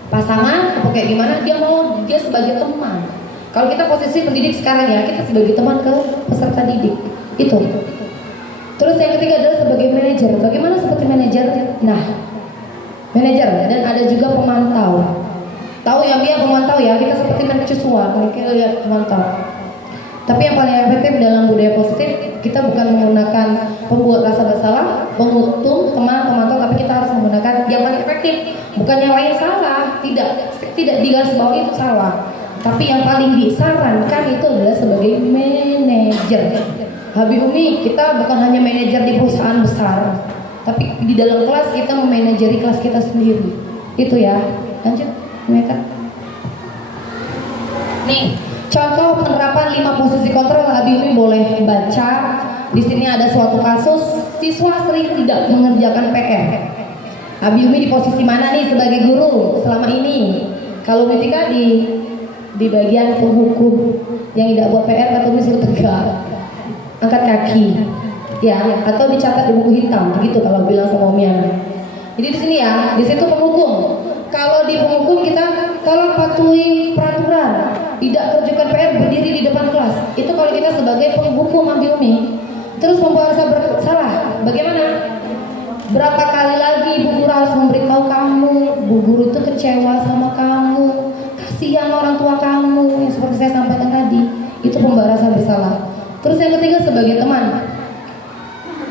pasangan, atau kayak gimana, dia sebagai teman. Kalau kita posisi pendidik sekarang ya, kita sebagai teman ke peserta didik. Itu. Terus yang ketiga adalah sebagai manajer. Bagaimana seperti manajer? Nah, manajer dan ada juga pemantau. Tahu ya Mia, pemantau ya, kita seperti mercusuar, kita lihat pemantau. Tapi yang paling efektif dalam budaya positif, kita bukan menggunakan pembuat rasa bersalah, pengutung, teman, pemantau, tapi kita harus menggunakan yang paling efektif. Bukan yang lain salah, tidak digarisbawahi itu salah. Tapi yang paling disarankan itu adalah sebagai manajer. Habib Umi, kita bukan hanya manajer di perusahaan besar, tapi di dalam kelas kita memanajeri kelas kita sendiri. Itu ya. Lanjut, mereka. Nih, contoh penerapan 5 posisi kontrol. Habib Umi boleh baca. Di sini ada suatu kasus siswa sering tidak mengerjakan PR. Habib Umi di posisi mana nih sebagai guru selama ini? Kalau Mitika di bagian penghukum yang tidak buat PR atau disuruh tegak, angkat kaki, ya, atau dicatat di buku hitam, begitu kalau bilang sama Omian. Jadi di sini ya, di situ penghukum. Kalau di penghukum kita kalau patuhi peraturan, tidak kerjakan PR, berdiri di depan kelas. Itu kalau kita sebagai penghukum ambil Umi. Terus membawa rasa bersalah, bagaimana? Berapa kali lagi Bu Guru harus memberitahu kamu, Bu Guru itu kecewa sama kamu, kasihan orang tua kamu, yang seperti saya sampaikan tadi. Itu membawa rasa bersalah. Terus yang ketiga sebagai teman,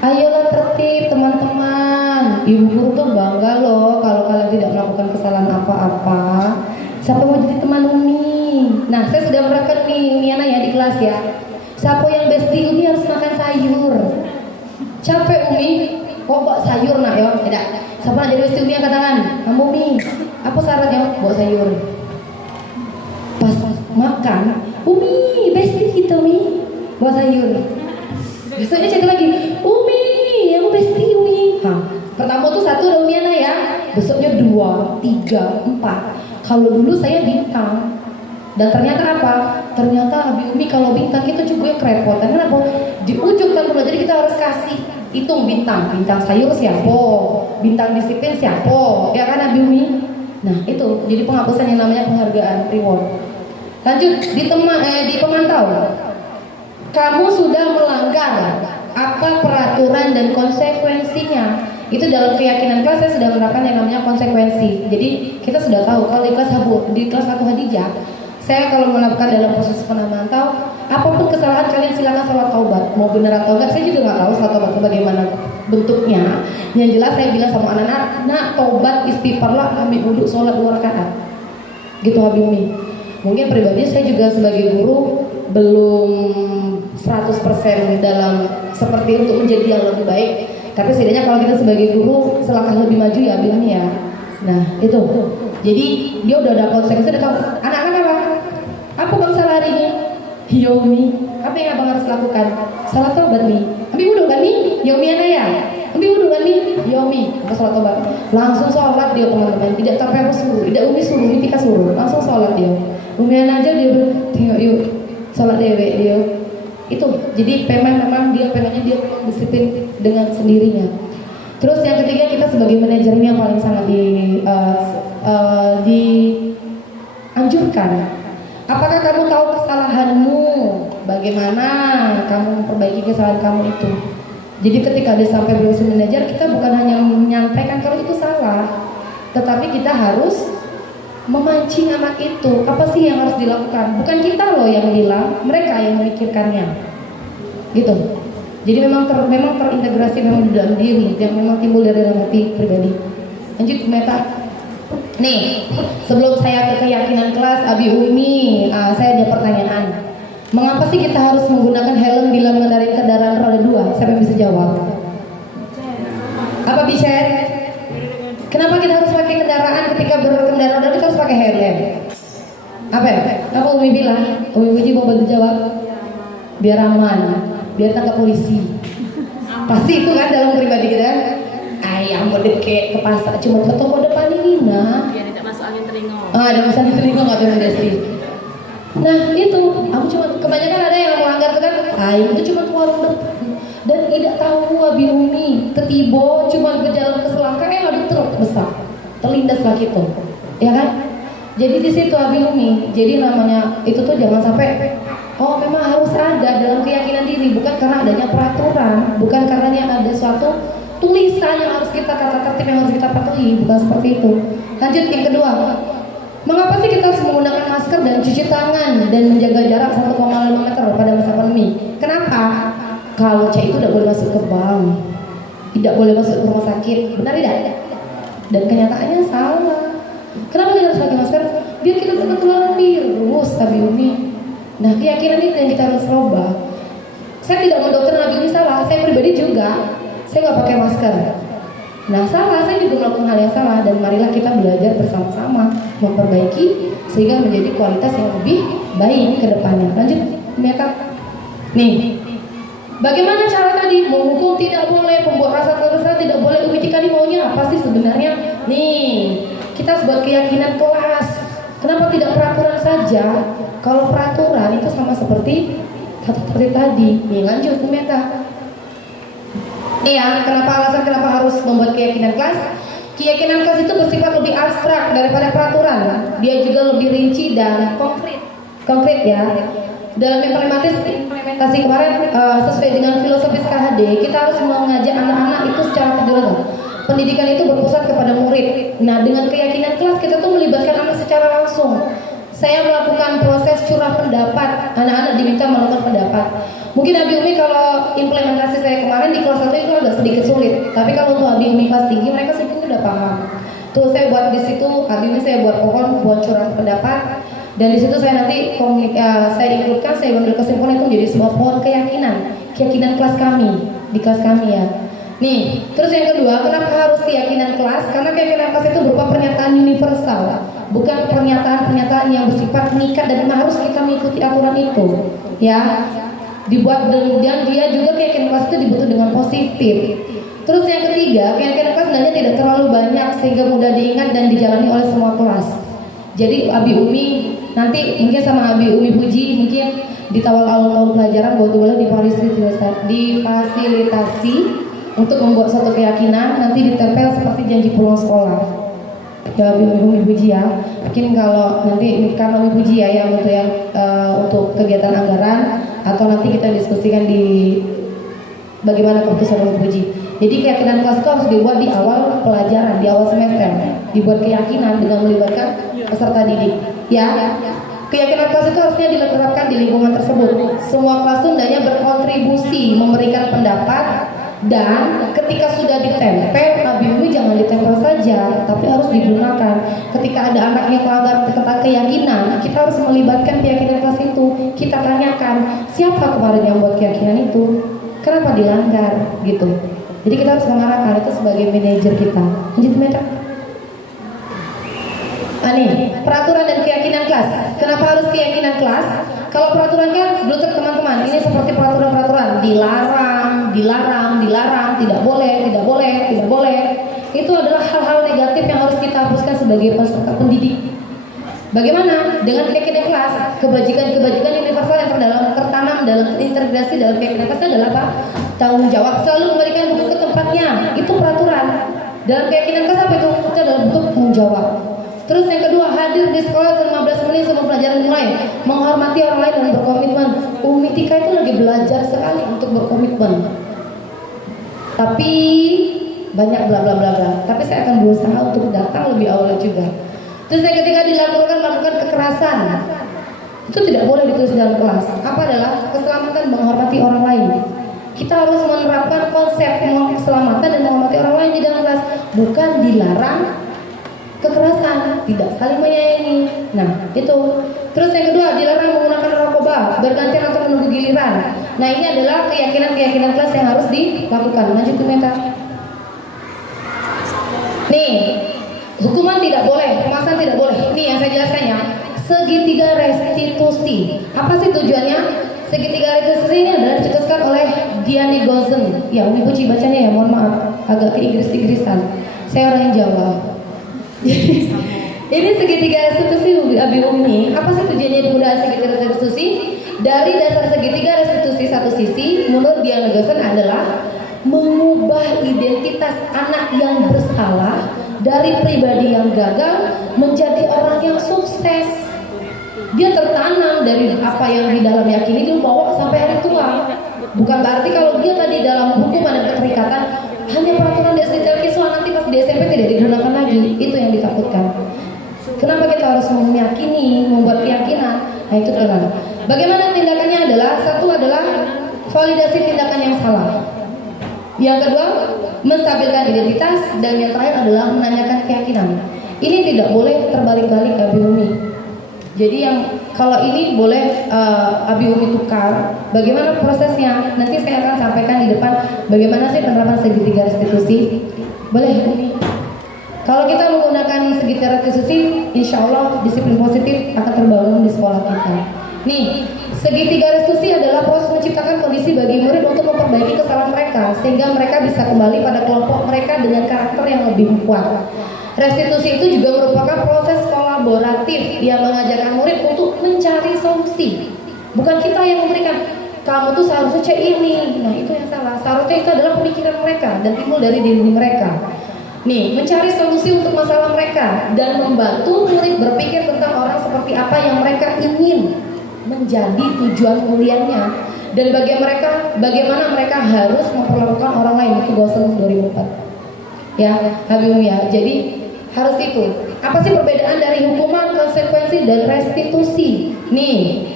ayolah tertib teman-teman. Ibu guru tuh bangga loh kalau kalian tidak melakukan kesalahan apa-apa. Siapa mau jadi teman Umi? Nah, saya sudah menerapkan Miana ya di kelas ya. Siapa yang bestie Umi harus makan sayur. Capek Umi, kok bawa sayur nak ya? Tidak. Siapa nak jadi bestie Umi angkat tangan? Kamu Umi. Apa syaratnya? Bawa sayur. Pas makan, Umi bestie kita Umi. Bawa sayur. Besoknya cek lagi, Umi, aku bestie Umi. Pertama tuh 1 udah Umiana ya. Besoknya 2, 3, 4. Kalau dulu saya bintang. Dan ternyata apa? Ternyata Abi Umi kalau bintang kita juga kerepotan. Kenapa? Di ujung kan jadi kita harus kasih hitung bintang. Bintang sayur siapa? Bintang disiplin siapa? Ya kan Abi Umi? Nah itu jadi penghapusan yang namanya penghargaan reward. Lanjut di pemantau. Kamu sudah melanggar apa peraturan dan konsekuensinya. Itu dalam keyakinan kelas saya sudah menerapkan yang namanya konsekuensi. Jadi kita sudah tahu kalau di kelas 1 Hadijah, saya kalau melakukan dalam proses penamantau, apapun kesalahan kalian silakan salat taubat. Mau benar atau enggak saya juga nggak tahu salat taubat itu bagaimana bentuknya. Yang jelas saya bilang sama anak-anak, nak taubat istighfarlah, ambil wudhu, sholat 2 rakaat. Gitu Habib Umi. Mungkin pribadi saya juga sebagai guru belum 100% dalam seperti untuk menjadi yang lebih baik. Tapi setidaknya kalau kita sebagai guru selangkah lebih maju ya Abi Umi ya. Nah itu. Jadi dia udah ada konsekuensi, udah tahu anak-anak apa? Apa bang salah hari ini? Ya Umi, apa yang abang harus lakukan? Salat taubat nih. Ambil wudhu kan nih? Ya Umi anak ya. Ambil wudhu kan nih? Ya Umi, apa salat taubat? Langsung sholat dia teman-teman. Tidak sampai aku suruh, tidak Umi suruh, Umi Tika suruh. Langsung sholat dia. Umi anak aja dia tengok yuk sholat dewek dia. Itu jadi memang dia pengennya dia disiplin dengan sendirinya. Terus yang ketiga kita sebagai manajernya paling sangat dianjurkan. Apakah kamu tahu kesalahanmu? Bagaimana kamu memperbaiki kesalahan kamu itu? Jadi ketika dia sampai posisi manajer, kita bukan hanya menyampaikan kalau itu salah, tetapi kita harus memancing anak itu. Apa sih yang harus dilakukan? Bukan kita loh yang bilang, mereka yang memikirkannya. Gitu. Jadi memang terintegrasi memang di dalam diri, yang memang timbul dari dalam hati pribadi. Lanjut meta. Nih, sebelum saya ke keyakinan kelas Abi Umi, saya ada pertanyaan. Mengapa sih kita harus menggunakan helm bila mengendarai kendaraan roda 2? Siapa yang bisa jawab? Apa bisa? Kenapa kita harus pakai kendaraan ketika berkendara roda kita harus pakai helm? Apa ya? Apa Umi bilang? Umi Puji mau bantu jawab? Biar aman, biar tangkap polisi. Pasti itu kan dalam pribadi kita. Ayam mau ke pasar cuma ke toko depan ini nah. Biar tidak masuk angin telinga. Ada masuk angin telinga nggak ada industri. Nah itu, aku cuma kebanyakan ada yang melanggar kan, ayam itu cuma warung depan dan tidak tahu Abi Umi ketibo cuma berjalan ke selangkah ada truk besar terlindas lah gitu, ya kan? Jadi di situ Abi Umi, jadi namanya itu tuh jangan sampai memang harus ada dalam keyakinan diri, bukan karena adanya peraturan, bukan karena ada suatu tulisan yang harus kita tata tertib yang harus kita patuhi, bukan seperti itu. Lanjut yang kedua. Mengapa sih kita harus menggunakan masker dan cuci tangan dan menjaga jarak 1,5 meter pada masa pandemi? Kenapa? Kalau C itu tidak boleh masuk ke bank, tidak boleh masuk ke rumah sakit, benar tidak? Dan kenyataannya salah. Kenapa kita harus pakai masker? Biar kita tidak tertular virus, Abi Umi. Nah keyakinan itu yang kita harus rubah. Saya tidak mendoktrin Abi Umi salah, saya pribadi juga, saya nggak pakai masker. Nah salah, saya juga melakukan hal yang salah. Dan marilah kita belajar bersama-sama memperbaiki sehingga menjadi kualitas yang lebih baik ke depannya. Lanjut, Meta. Nih, bagaimana cara tadi menghukum tidak boleh, pembuat rasa terasa tidak boleh, Umi Tikani maunya apa sih sebenarnya? Nih, kita harus buat keyakinan kelas. Kenapa tidak peraturan saja? Kalau peraturan itu sama seperti tadi. Nih lanjut, Meta. Iya, kenapa harus membuat keyakinan kelas? Keyakinan kelas itu bersifat lebih abstrak daripada peraturan. Dia juga lebih rinci dan konkret ya. Dalam implementasi kemarin sesuai dengan filosofis KHD, kita harus mengajak anak-anak itu secara tergerak. Pendidikan itu berpusat kepada murid. Nah, dengan keyakinan kelas kita tuh melibatkan anak secara langsung. Saya melakukan proses curah pendapat, anak-anak diminta melakukan pendapat. Mungkin Abi Umi kalau implementasi saya kemarin di kelas 1 itu agak sedikit sulit. Tapi kalau untuk Abi Umi kelas tinggi mereka sebenarnya udah paham. Tuh saya buat di situ, Abi Umi saya buat pohon buat curah pendapat. Dan di situ saya nanti saya ikutkan, saya ambil kesimpulan itu menjadi sebuah pohon keyakinan kelas kami, di kelas kami ya. Nih, terus yang kedua, kenapa harus keyakinan kelas? Karena keyakinan kelas itu berupa pernyataan universal, bukan pernyataan yang bersifat mengikat dan harus kita mengikuti aturan itu, ya. Dibuat dan dia juga keyakinan kelas itu dibentuk dengan positif. Terus yang ketiga, keyakinan kelas sebenarnya tidak terlalu banyak sehingga mudah diingat dan dijalani oleh semua kelas. Jadi Abi Umi nanti mungkin sama Abi Umi Puji mungkin di awal tahun pelajaran boleh difasilitasi untuk membuat suatu keyakinan, nanti ditempel seperti janji pulang sekolah. Ya Abi Umi Puji ya. Mungkin kalau nanti karena Umi Puji ya yang untuk kegiatan anggaran atau nanti kita diskusikan di bagaimana keputusan Umi Puji. Jadi keyakinan kelas itu harus dibuat di awal pelajaran, di awal semester. Dibuat keyakinan dengan melibatkan peserta didik. Ya. Keyakinan kelas itu harusnya diterapkan di lingkungan tersebut. Semua kelas itu hendaknya berkontribusi, memberikan pendapat, dan ketika sudah ditempel, Abi Umi jangan ditempel saja, tapi harus digunakan. Ketika ada anak yang melanggar keyakinan, kita harus melibatkan keyakinan kelas itu. Kita tanyakan, siapa kemarin yang buat keyakinan itu? Kenapa dilanggar? Gitu. Jadi kita harus mengarahkan itu sebagai manajer kita. Lanjut Meta. Nih, peraturan dan keyakinan kelas. Kenapa harus keyakinan kelas? Kalau peraturan kan, dulu teman-teman, ini seperti peraturan-peraturan dilarang, tidak boleh. Itu adalah hal-hal negatif yang harus kita hapuskan sebagai peserta pendidik. Bagaimana? Dengan keyakinan kelas, kebajikan universal yang tertanam dalam integrasi dalam keyakinan kelas adalah apa? Tanggung jawab, selalu memberikan bentuk ke tempatnya. Itu peraturan. Dalam keyakinan kelas apa itu? Itu adalah bentuk tanggung jawab. Terus yang kedua, hadir di sekolah 15 menit sebelum pelajaran mulai, menghormati orang lain dan berkomitmen. Umi Tika itu lagi belajar sekali untuk berkomitmen. Tapi banyak bla bla bla bla. Tapi saya akan berusaha untuk datang lebih awal juga. Terus yang ketiga melakukan kekerasan. Itu tidak boleh ditulis dalam kelas. Apa adalah keselamatan menghormati orang lain. Kita harus menerapkan konsep keselamatan dan menghormati orang lain di dalam kelas. Bukan dilarang kekerasan, tidak saling menyayangi. Nah, itu. Terus yang kedua, dilarang menggunakan narkoba, bergantian atau menunggu giliran. Nah, ini adalah keyakinan kelas yang harus dilakukan. Lanjut ke Meta. Nih, hukuman tidak boleh, pemaksaan tidak boleh. Nih yang saya jelaskan ya. Segitiga restitusi. Apa sih tujuannya? Segitiga restitusi ini adalah dicetuskan oleh Diane Gozen. Ya, Umi Puji bacanya ya, mohon maaf, agak ke Inggris-Inggrisan. Saya orang Jawa. Ini segitiga restitusi Abi Umi. Apa sih tujuannya penggunaan segitiga restitusi? Dari dasar segitiga restitusi satu sisi, menurut Diane Gozen adalah mengubah identitas anak yang bersalah dari pribadi yang gagal menjadi orang yang sukses. Dia tertanam dari apa yang di dalam yakini dia bawa sampai hari tua. Bukan berarti kalau dia tadi dalam hukuman dan keterikatan hanya peraturan di SDTLK nanti pas di SMP tidak digunakan lagi. Itu yang ditakutkan. Kenapa kita harus meyakini, membuat keyakinan? Nah itu kenapa. Bagaimana tindakannya adalah satu adalah validasi tindakan yang salah. Yang kedua, menstabilkan identitas, dan yang terakhir adalah menanyakan keyakinan. Ini tidak boleh terbalik-balik Abi Umi. Jadi yang kalau ini boleh Abi Umi tukar. Bagaimana prosesnya? Nanti saya akan sampaikan di depan bagaimana sih penerapan segitiga restitusi. Boleh Umi? Kalau kita menggunakan segitiga restitusi, insya Allah disiplin positif akan terbangun di sekolah kita. Nih, segitiga restitusi adalah proses menciptakan kondisi bagi murid untuk memperbaiki kesalahan mereka sehingga mereka bisa kembali pada kelompok mereka dengan karakter yang lebih kuat. Restitusi itu juga merupakan proses kolaboratif yang mengajarkan murid untuk mencari solusi. Bukan kita yang memberikan, kamu tuh seharusnya cek ini. Nah itu yang salah. Seharusnya itu adalah pemikiran mereka dan timbul dari diri mereka. Nih, mencari solusi untuk masalah mereka dan membantu murid berpikir tentang orang seperti apa yang mereka ingin menjadi tujuan kuliahnya dan bagaimana mereka harus memperlakukan orang lain. Itu Gosen 2004 ya Habib ya. Jadi harus itu. Apa sih perbedaan dari hukuman, konsekuensi, dan restitusi? Nih,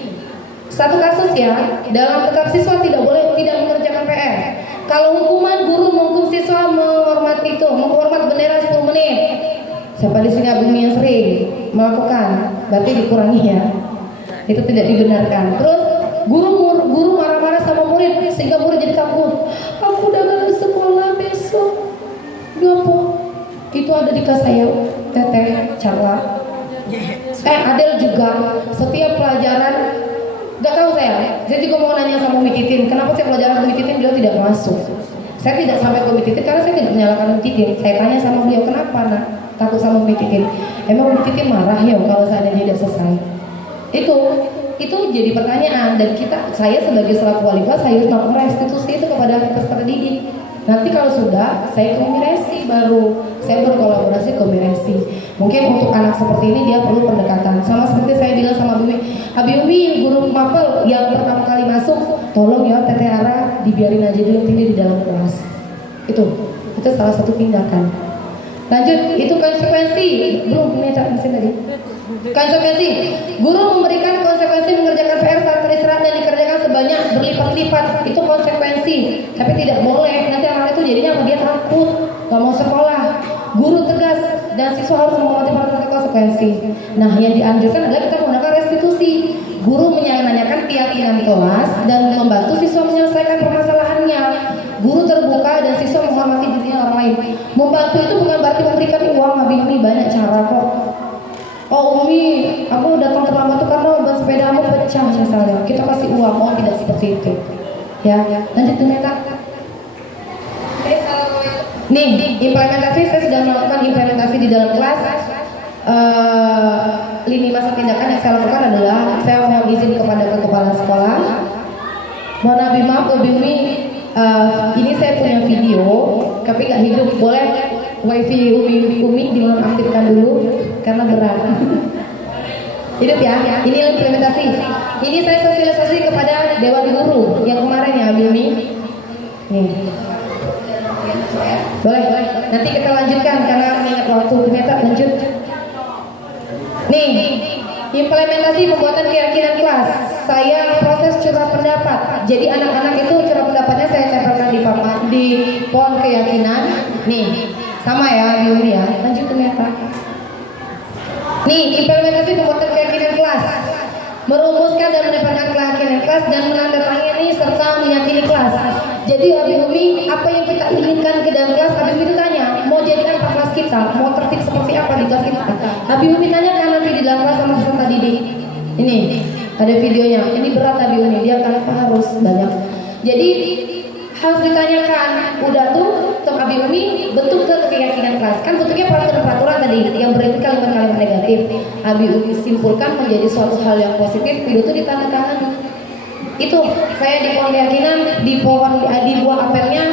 satu kasus ya, dalam tetap siswa tidak mengerjakan PR. Kalau hukuman, guru menghukum siswa menghormat bendera 10 menit. Siapa di sini Habib yang sering melakukan? Berarti dikurangi ya. Itu tidak dibenarkan. Terus guru marah-marah sama murid sehingga murid jadi takut. Aku udah gak ke sekolah besok. Kenapa? Itu ada di kelas saya, Teteh, Carla. Adel juga. Setiap pelajaran, gak tahu saya juga mau nanya sama Umi Titin, kenapa sih pelajaran Umi Titin beliau tidak masuk? Saya tidak sampai ke Umi Titin karena saya tidak menyalahkan Umi Titin. Saya tanya sama beliau, kenapa nak takut sama Umi Titin? Emang Umi Titin marah ya kalau seandainya tidak selesai? Itu jadi pertanyaan, dan saya sebagai selaku wali kelas saya harus melakukan restitusi itu kepada peserta didik. Nanti kalau sudah, saya kombinasi saya berkolaborasi kombinasi. Mungkin untuk anak seperti ini dia perlu pendekatan. Sama seperti saya bilang sama Abi Umi, guru mapel yang pertama kali masuk, tolong ya Teteh Ara dibiarin aja dulu tinggi di dalam kelas. Itu salah satu tindakan. Lanjut, itu konsekuensi. Belum mesin tadi. Konsekuensi, guru memberikan konsekuensi mengerjakan PR saat beristirahat dan dikerjakan sebanyak berlipat-lipat. Itu konsekuensi, tapi tidak boleh. Nanti anak itu jadinya dia takut, gak mau sekolah. Guru tegas dan siswa harus menghormati peraturan konsekuensi. Nah, yang dianjurkan adalah kita menggunakan restitusi. Guru menanyakan keyakinan kelas dan membantu siswa menyelesaikan permasalahannya. Guru terbuka dan siswa menghormati dirinya orang lain. Membantu itu bukan berarti memberikan uang. Habis ini banyak cara kok. Oh Umi, aku datang terlambat tuh karena ban sepedamu pecah misalnya. Kita kasih uang, oh tidak seperti itu. Ya, lanjut ke Meta. Nih, implementasi saya sudah melakukan implementasi di dalam kelas. Lini masa tindakan yang saya lakukan adalah saya mohon izin kepada kepala sekolah. Mohon maaf Umi, ini saya punya video, tapi nggak hidup. Boleh wifi Umi dinonaktifkan dulu karena berat. Hidup ya. Ini implementasi. Ini saya sosialisasi kepada Dewan Guru yang kemarin ya Umi. Nih. Boleh. Nanti kita lanjutkan karena mengingat waktu. Ternyata lanjut. Nih, implementasi pembuatan keyakinan kelas. Saya proses curah pendapat. Jadi anak-anak itu curah pendapatnya saya tempelkan di pohon keyakinan. Nih, sama ya, Yuni ya. Lanjut ternyata. Nih, implementasi pembuatan keyakinan kelas. Merumuskan dan mendapatkan keyakinan kelas dan menandatangani serta meyakini kelas. Jadi Abi Umi, apa yang kita inginkan ke dalam kelas, Abi Umi itu tanya, mau jadikan apa kelas kita, mau tertib seperti apa di kelas kita. Abi Umi tanyakan nanti di dalam kelas sama peserta didik. Ini ada videonya. Ini berat Abi Umi, dia kenapa harus banyak. Jadi harus ditanyakan, udah tuh Abi Umi bentuk ke keyakinan kelas. Kan bentuknya peraturan tadi yang berarti kalimat-kalimat negatif. Abi Umi simpulkan menjadi suatu hal yang positif, itu tuh ditandatangani. Itu saya di pohon keyakinan, di buah apelnya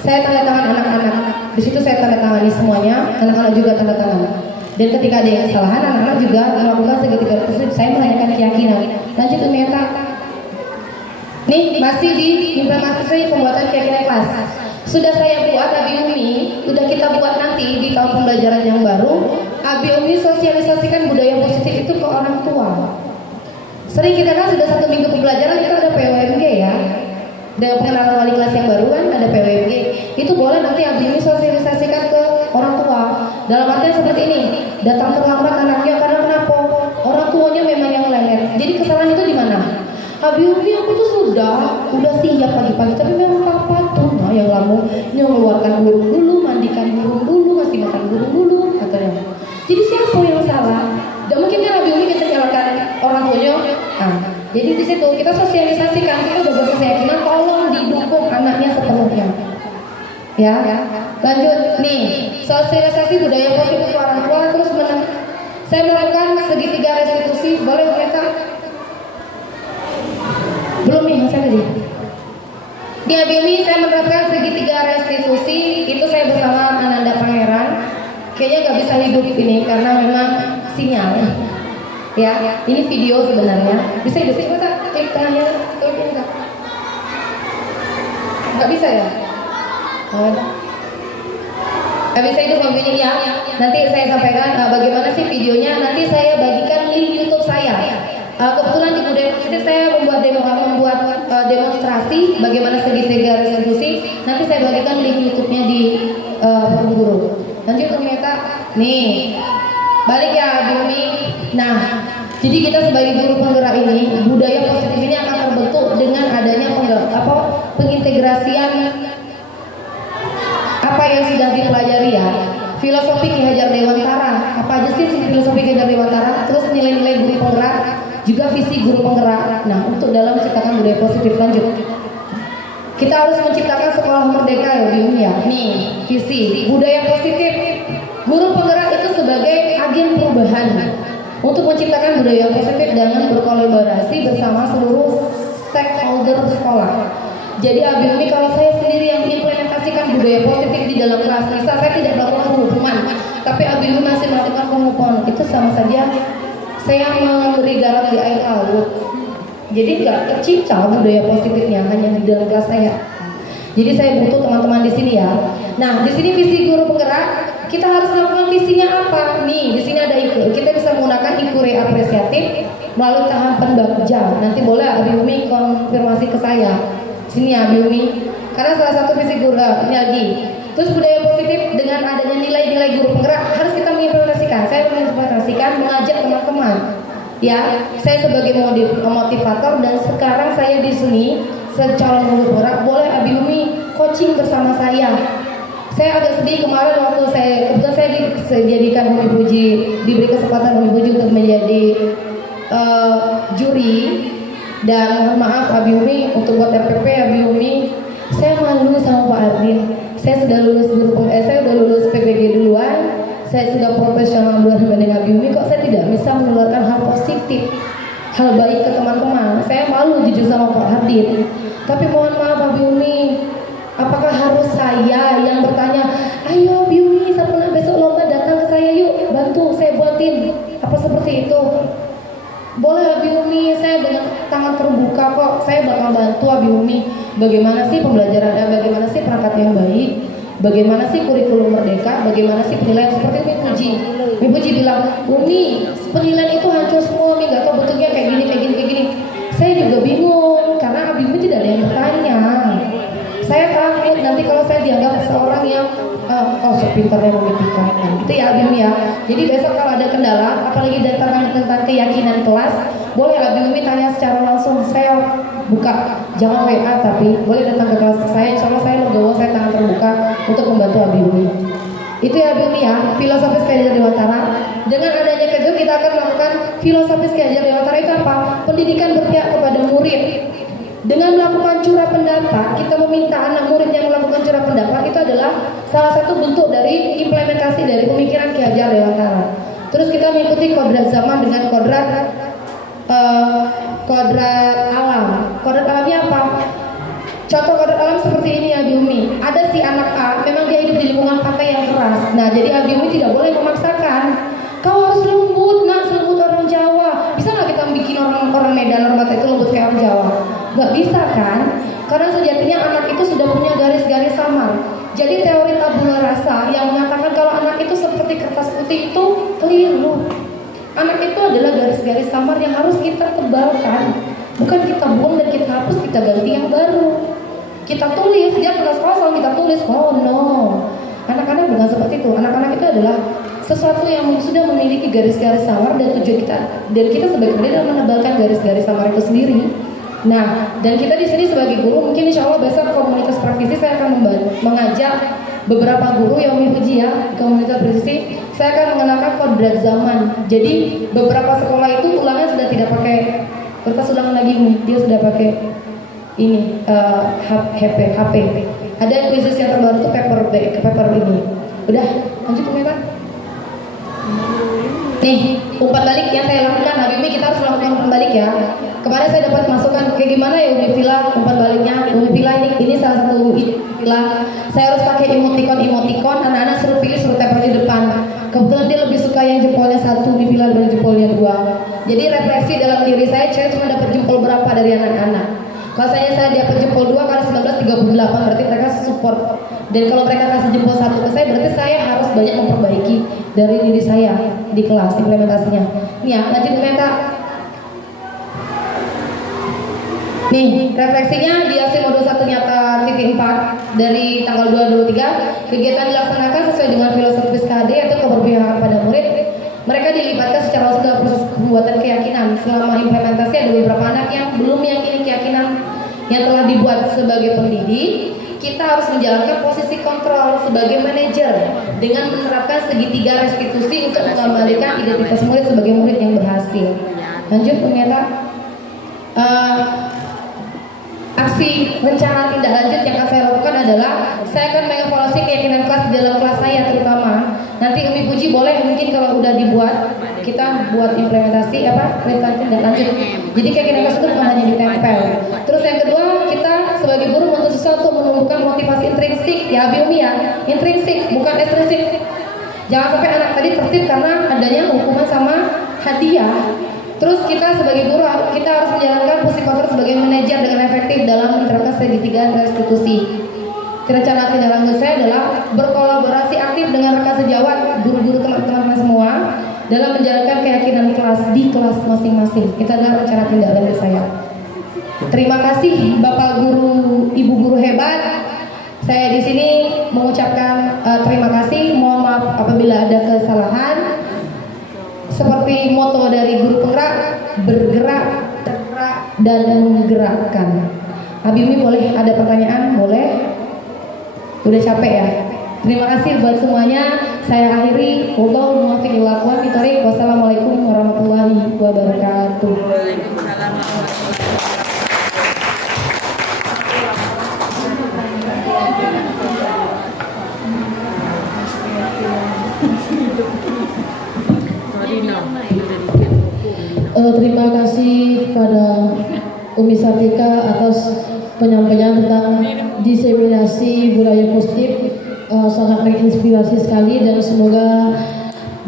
saya tanda tangan anak-anak. Di situ saya tanda tangani semuanya, anak-anak juga tanda tangan. Dan ketika ada yang kesalahan, anak-anak juga melakukan segitiga tersebut. Saya menanyakan keyakinan. Lanjut ternyata. Nih masih di implementasi pembuatan keyakinan kelas. Sudah saya buat Abi Umi, udah kita buat nanti di tahun pembelajaran yang baru. Abi Umi sosialisasikan budaya positif itu ke orang tua. Sering kita kan sudah 1 minggu pembelajaran itu ada PWMG ya. Dengan pengenalan wali kelas yang baru kan ada PWMG. Itu boleh nanti Abi Umi sosialisasikan ke orang tua. Dalam artian seperti ini, datang terlambat anaknya karena kenapa? Orang tuanya memang yang lelet. Jadi kesalahan itu di mana? Abi Umi aku tuh udah siap pagi-pagi, tapi memang papa tuh yang lamu mengeluarkan burung dulu, mandikan burung dulu, ngasih makan burung dulu, katanya. Jadi siapa yang salah? Dan mungkin kan Abi Umi kita nyalakan orang tuanya. Jadi di situ kita sosialisasikan, kita udah berkeyakinan tolong didukung anaknya sepenuhnya. Ya, lanjut nih sosialisasi budaya positif ke orang tua terus saya melakukan segitiga restitusi, boleh mereka? Belum nih saya tadi. Di Abi Umi saya menerapkan segitiga restitusi, itu saya bersama Ananda Pangeran. Kayaknya nggak bisa hidup ini karena memang sinyal. Ya, ini video sebenarnya. Bisa hidup? Coba tak klik tanya, klik ini tak? Nggak bisa ya? Nggak bisa hidup ini ya. Nanti saya sampaikan bagaimana sih videonya. Nanti saya bagikan link YouTube saya. Kebetulan di budaya positif saya membuat demonstrasi bagaimana segitiga restitusi. Nanti saya bagikan link YouTube-nya di guru. Lanjut ternyata nih balik ya Abi Umi. Nah, jadi kita sebagai guru penggerak ini budaya positif ini akan terbentuk dengan adanya pengintegrasian apa yang sudah dipelajari ya. Filosofi Ki Hajar Dewantara. Apa aja sih filosofi Ki Hajar Dewantara? Terus nilai-nilai guru penggerak, juga visi guru penggerak. Nah, untuk dalam menciptakan budaya positif lanjut. Kita harus menciptakan sekolah merdeka ya Abi Umi ya. Nih, visi budaya positif. Guru penggerak itu sebagai agen perubahan untuk menciptakan budaya positif dengan berkolaborasi bersama seluruh stakeholder sekolah. Jadi Abi Umi kalau saya sendiri yang implementasikan budaya positif di dalam kelas, misal saya tidak melakukan penghukuman, tapi Abi Umi masih melakukan penghukuman, itu sama saja saya memberi garam di air laut. Jadi nggak tercipta budaya positifnya hanya di dalam kelas saya. Jadi saya butuh teman-teman di sini ya. Nah, di sini visi guru penggerak. Kita harus melakukan visinya apa? Nih, di sini ada IKU. Kita bisa menggunakan IKU apresiatif melalui tahapan bagja. Nanti boleh Abi Umi konfirmasi ke saya. Sini ya Abi Umi. Karena salah satu visi guru ini lagi. Terus budaya positif dengan adanya nilai-nilai guru penggerak harus kita mengimplementasikan. Saya mengimplementasikan mengajak teman-teman. Ya, saya sebagai motivator dan sekarang saya di sini secara guru penggerak boleh Abi Umi coaching bersama saya. Saya agak sedih kemarin waktu kebetulan saya dijadikan Umi Puji, diberi kesempatan Umi Puji untuk menjadi juri. Dan mohon maaf Abi Umi untuk buat RPP Abi Umi, saya malu sama Pak Ardin. Saya sudah lulus saya sudah lulus PPG duluan. Saya sudah profesional duluan dibanding Abi Umi, kok saya tidak bisa menularkan hal positif, hal baik ke teman-teman. Saya malu jujur sama Pak Ardin. Tapi mohon maaf Abi Umi, apakah harus saya yang bertanya, ayo Abi Umi, Sabtu besok lomba datang ke saya yuk, bantu saya buatin. Apa seperti itu? Boleh Abi Umi, saya dengan tangan terbuka kok. Saya bakal bantu Abi Umi. Bagaimana sih pembelajaran, bagaimana sih perangkat yang baik, Bagaimana sih kurikulum merdeka, bagaimana sih penilaian, seperti Umi Puji bilang, Umi, penilaian itu hancur semua, Umi nggak tahu bentuknya kayak gini. Saya juga bingung, karena Abi Umi tidak ada yang bertanya. Saya takut nanti kalau saya dianggap seorang yang sepintarnya memikirkan, gitu ya Abi Umi ya. Jadi besok kalau ada kendala, apalagi tentang keyakinan kelas, boleh Abi Umi tanya secara langsung. Saya buka, jangan WA, tapi boleh datang ke kelas saya. Insya Allah saya legowo, saya tangan terbuka untuk membantu Abi Umi. Itu ya Abi Umi ya, filosofis Kajar Dewantara. Dengan adanya KEGEM kita akan melakukan filosofis Kajar Dewantara. Itu apa? Pendidikan berpihak kepada murid. Dengan melakukan curah pendapat, kita meminta anak murid yang melakukan curah pendapat, itu adalah salah satu bentuk dari implementasi dari pemikiran Ki Hajar Dewantara. Terus kita mengikuti kodrat zaman dengan kodrat alam. Kodrat alamnya apa? Contoh kodrat alam seperti ini Abi Umi. Ada si anak A, memang dia hidup di lingkungan pantai yang keras. Nah, jadi Abi Umi tidak boleh memaksakan. Kau harus lembut, nak, selembut orang Jawa. Bisa nggak kita bikin orang Medan, orang Batak itu lembut kayak orang Jawa? Nggak bisa kan? Karena sejatinya anak itu sudah punya garis-garis samar. Jadi teori tabula rasa yang mengatakan kalau anak itu seperti kertas putih itu keliru. Anak itu adalah garis-garis samar yang harus kita tebalkan. Bukan kita buang dan kita hapus, kita ganti yang baru. Kita tulis, dia kertas kosong kita tulis. Oh no, anak-anak bukan seperti itu. Anak-anak itu adalah sesuatu yang sudah memiliki garis-garis samar, dan tujuan kita dan kita sebagai guru adalah menebalkan garis-garis samar itu sendiri. Nah, dan kita di sini sebagai guru, mungkin insya Allah besok komunitas praktisi saya akan mengajak beberapa guru yang Umi Puji ya, komunitas praktisi. Saya akan mengenalkan kodrat zaman. Jadi beberapa sekolah itu ulangnya sudah tidak pakai kertas ulangan lagi, dia sudah pakai ini HP. Ada kuisis yang terbaru tuh paper ini. Udah, lanjut Umi. Nih, umpan balik yang saya lakukan hari ini, kita harus melakukan umpan balik ya. Kemarin saya dapat masukan kayak gimana ya Umi Villa umpan baliknya. Umi Villa ini salah satu Villa. Saya harus pakai emoticon. Anak-anak suruh pilih, suruh tempel di depan. Kebetulan dia lebih suka yang jempolnya 1, Umi Villa dan jempolnya 2. Jadi refleksi dalam diri saya cuma dapat jempol berapa dari anak-anak. Kalau saya dapat jempol 2 kali 19 38, berarti mereka support. Dan kalau mereka kasih jempol 1 ke saya, berarti saya harus banyak memperbaiki dari diri saya di kelas implementasinya. Nih ya, lanjut mereka. Nih, refleksinya di hasil modul 1 nyata titik 4 dari tanggal 2-23. Kegiatan dilaksanakan sesuai dengan filosofis KD atau keberpihakan pada murid. Mereka dilibatkan secara langsung dalam proses pembuatan keyakinan. Selama implementasi ada beberapa anak yang belum meyakini keyakinan yang telah dibuat. Sebagai pendidik, kita harus menjalankan posisi kontrol sebagai manajer dengan menerapkan segitiga restitusi untuk mengembalikan identitas murid sebagai murid yang berhasil. Lanjut ternyata aksi rencana tindak lanjut yang akan saya lakukan adalah saya akan mengevaluasi keyakinan kelas di dalam kelas saya terutama. Nanti Umi Puji boleh mungkin kalau udah dibuat kita buat implementasi rencana tindak lanjut. Jadi keyakinan kelas itu bukan hanya ditempel. Terus yang kedua, kita sebagai guru menuntut sesuatu untuk menumbuhkan motivasi intrinsik ya Abi Umi ya, intrinsik bukan ekstrinsik. Jangan sampai anak tadi tertib karena adanya hukuman sama hadiah. Terus kita sebagai guru kita harus menjalankan fungsi kontrol sebagai manajer dengan efektif dalam menerapkan segitiga restitusi. Rencana tindak lanjut saya adalah berkolaborasi aktif dengan rekan sejawat, guru-guru teman-teman semua dalam menjalankan keyakinan kelas di kelas masing-masing. Itu adalah rencana tindak lanjut saya. Terima kasih Bapak Guru, Ibu Guru hebat. Saya di sini mengucapkan terima kasih. Mohon maaf apabila ada kesalahan. Seperti moto dari guru penggerak, bergerak, tergerak, dan menggerakkan. Abi Umi boleh ada pertanyaan? Boleh? Udah capek ya? Terima kasih buat semuanya. Saya akhiri. Wassalamualaikum warahmatullahi wabarakatuh. Terima kasih kepada Umi Sartika atas penyampaian tentang diseminasi budaya positif. Sangat menginspirasi sekali dan semoga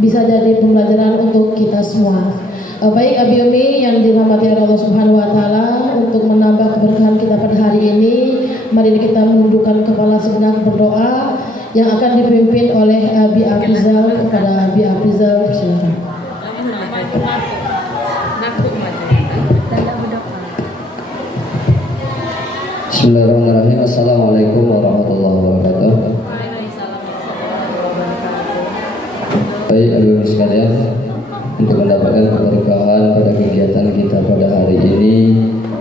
bisa jadi pembelajaran untuk kita semua. Baik Abi Umi yang dirahmati Allah Subhanahu wa taala, untuk menambah keberkahan kita pada hari ini, mari kita menundukkan kepala sejenak berdoa. yang akan dipimpin oleh Abi Afrizal. Kepada Abi Afrizal, silakan. Bismillahirrahmanirrahim. Assalamualaikum warahmatullahi wabarakatuh. Baik, adik-adik sekalian, untuk mendapatkan keberkahan pada kegiatan kita pada hari ini,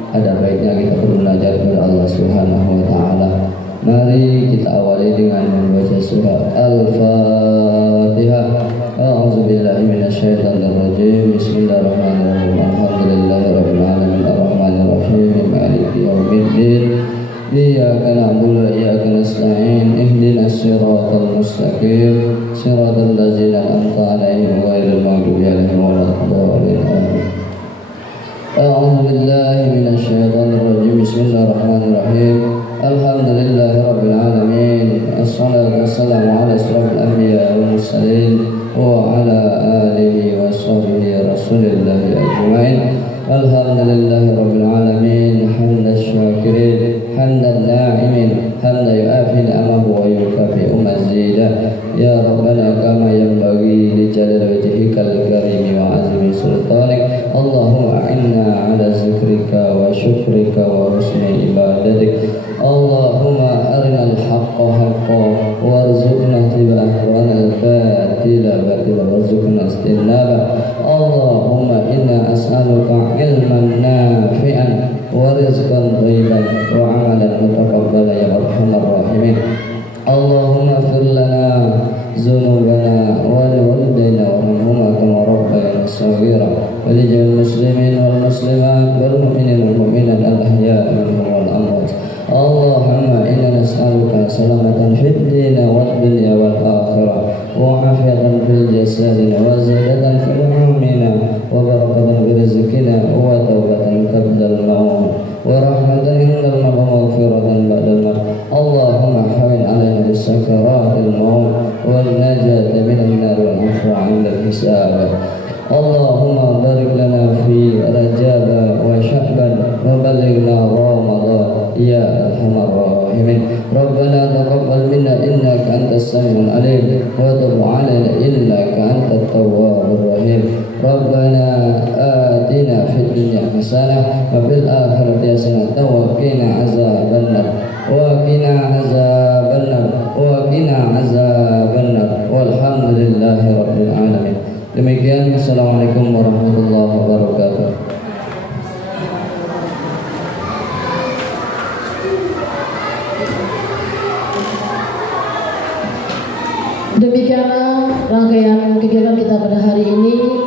ada baiknya kita belajar kepada Allah Subhanahu wa taala. Mari kita awali dengan membaca surah Al-Fatihah. A'udzubillahi minasyaitonir rajim. Bismillahirrahmanirrahim. Alhamdulillahirabbil alamin arrahmanir rahim maliki yaumiddin. Iyyaka na'budu wa iyyaka nasta'in. Ihdinas siratal mustaqim. Siratal ladzina an'amta 'alaihim ghairil maghdubi 'alaihim waladdallin. A'udzu billahi minasyaitonir rajim. Bismillahirrahmanirrahim. Alhamdulillahirabbil alamin. Assalatu wassalamu ala asyrafil anbiya'i wal mursalin wa ala alihi wa sahbihi rasulillahi ajmain. Alhamdulillahirabbil alamin. Hamdan syakirin, hamdan na'imin, hamdan yu'afi ni'amahu wa yukafi'u mazidah. Ya Rabbana kama yanbaghi li jalali wajhikal karim wa 'azimi sultanik. Allahumma a'inna 'ala zikrika wa syukrika wa husni ibadatik. Allahumma arinal haqqa haqqan warzuqna ittiba'ahu wa arinal batila batila warzuqna ijtinabah. Allahumma inna as'aluka ilman nafi'an wa rizqan thayyiban wa 'amalan mutaqabbalan ya arhamar rahimin. Allahumma ighfir lana dzunubana wa liwalidayna warhamhuma kama rabbayana shaghira wa li jami'il muslimin wal muslimat wal mu'minin wal mu'minat al ahya'i minhum wal amwat. Allahumma inna nas'aluka salamatan fid din wad dunya wal akhirah wa 'afiyatan fil jasadi wa ziyadatan fil ilmina wa barakatan fi rizqina wa tawbatan qabla al-maut wa rahmatan indal maut wa maghfiratan ba'dal maut. Allahumma hawin 'alaina bis sakaratil maut wan najata minan nar wal 'afwa 'inda al-hisab. Allahumma barik lana fi Rajab wa Sya'ban wa balighna Ramadan ya arhamar rahimin. Rabbana taqabbal minna innaka antas samiul alim wa tub 'alaina innaka antat tawwabur rahim. Rabbana atina fid dunya hasanah wa fil akhirati hasanah wa qina azabannar wa qina azabannar wa qina azabannar walhamdulillahi rabbil alamin. Demikian, assalamualaikum warahmatullahi wabarakatuh. Demikianlah rangkaian kegiatan kita pada hari ini.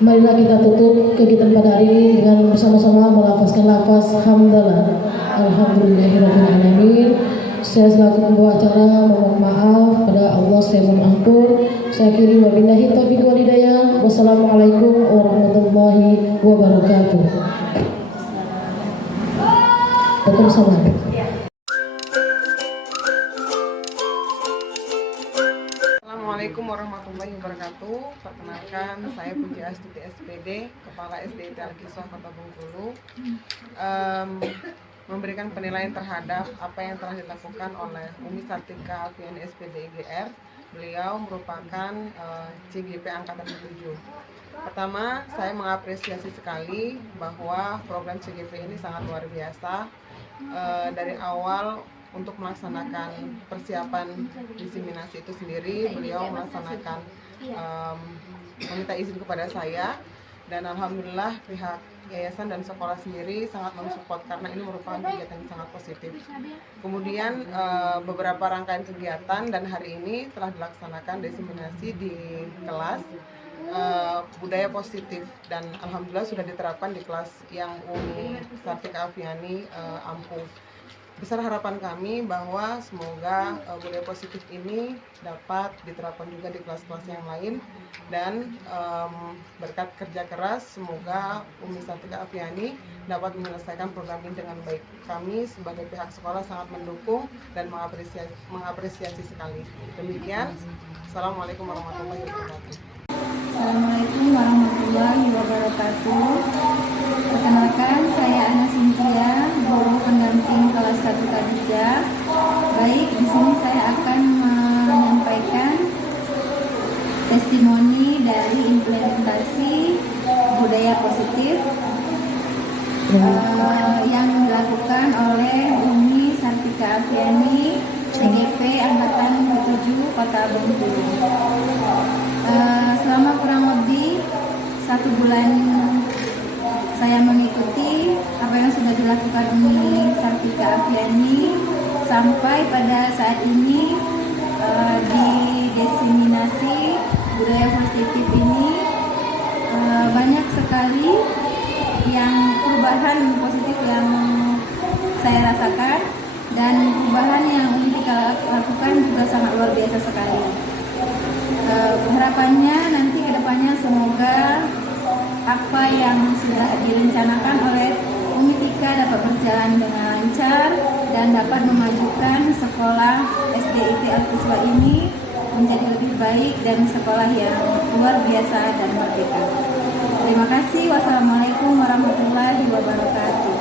Marilah kita tutup kegiatan pada hari ini dengan bersama-sama melafazkan lafaz hamdalah. Alhamdulillahirabbil alamin. Saya selaku pembawa acara mohon maaf pada Allah, saya mohon ampun. Saya akhiri wabillahi taufiq wal hidayah. Wassalamualaikum warahmatullahi wabarakatuh. Tetap bersama. Assalamualaikum warahmatullahi wabarakatuh. Perkenalkan, saya Puji Astuti SPD, Kepala SDIT Al-Kiswah Kota Bengkulu, memberikan penilaian terhadap apa yang telah dilakukan oleh Umi Sartika Afiani SPD IGR. Beliau merupakan CGP Angkatan 7. Pertama, saya mengapresiasi sekali bahwa program CGP ini sangat luar biasa. Dari awal untuk melaksanakan persiapan diseminasi itu sendiri, beliau melaksanakan meminta izin kepada saya, dan alhamdulillah pihak yayasan dan sekolah sendiri sangat mensupport karena ini merupakan kegiatan yang sangat positif. Kemudian beberapa rangkaian kegiatan dan hari ini telah dilaksanakan diseminasi di kelas budaya positif, dan alhamdulillah sudah diterapkan di kelas yang Umi Sartika Afiani ampuh. Besar harapan kami bahwa semoga budaya positif ini dapat diterapkan juga di kelas-kelas yang lain, dan berkat kerja keras semoga Umi Sartika Afiani dapat menyelesaikan program ini dengan baik. Kami sebagai pihak sekolah sangat mendukung dan mengapresiasi sekali. Demikian, Assalamualaikum warahmatullahi wabarakatuh. Assalamualaikum warahmatullahi wabarakatuh. Perkenalkan, saya Ana Sintia, guru pendamping kelas 1 K3. Baik, di sini saya akan implementasi budaya positif yang dilakukan oleh Umi Sartika Afiani, CGP Angkatan 7 Kota Bengkulu. Selama kurang lebih 1 bulan saya mengikuti apa yang sudah dilakukan Umi Sartika Afiani sampai pada saat ini didiseminasi budaya positif ini banyak sekali yang perubahan positif yang saya rasakan, dan perubahan yang kita lakukan juga sangat luar biasa sekali. Harapannya nanti kedepannya semoga apa yang sudah direncanakan oleh Umi Tika dapat berjalan dengan lancar dan dapat memajukan sekolah SDIT Al-Quswa ini menjadi lebih baik dan sekolah yang luar biasa dan merdeka. Terima kasih. Wassalamualaikum warahmatullahi wabarakatuh.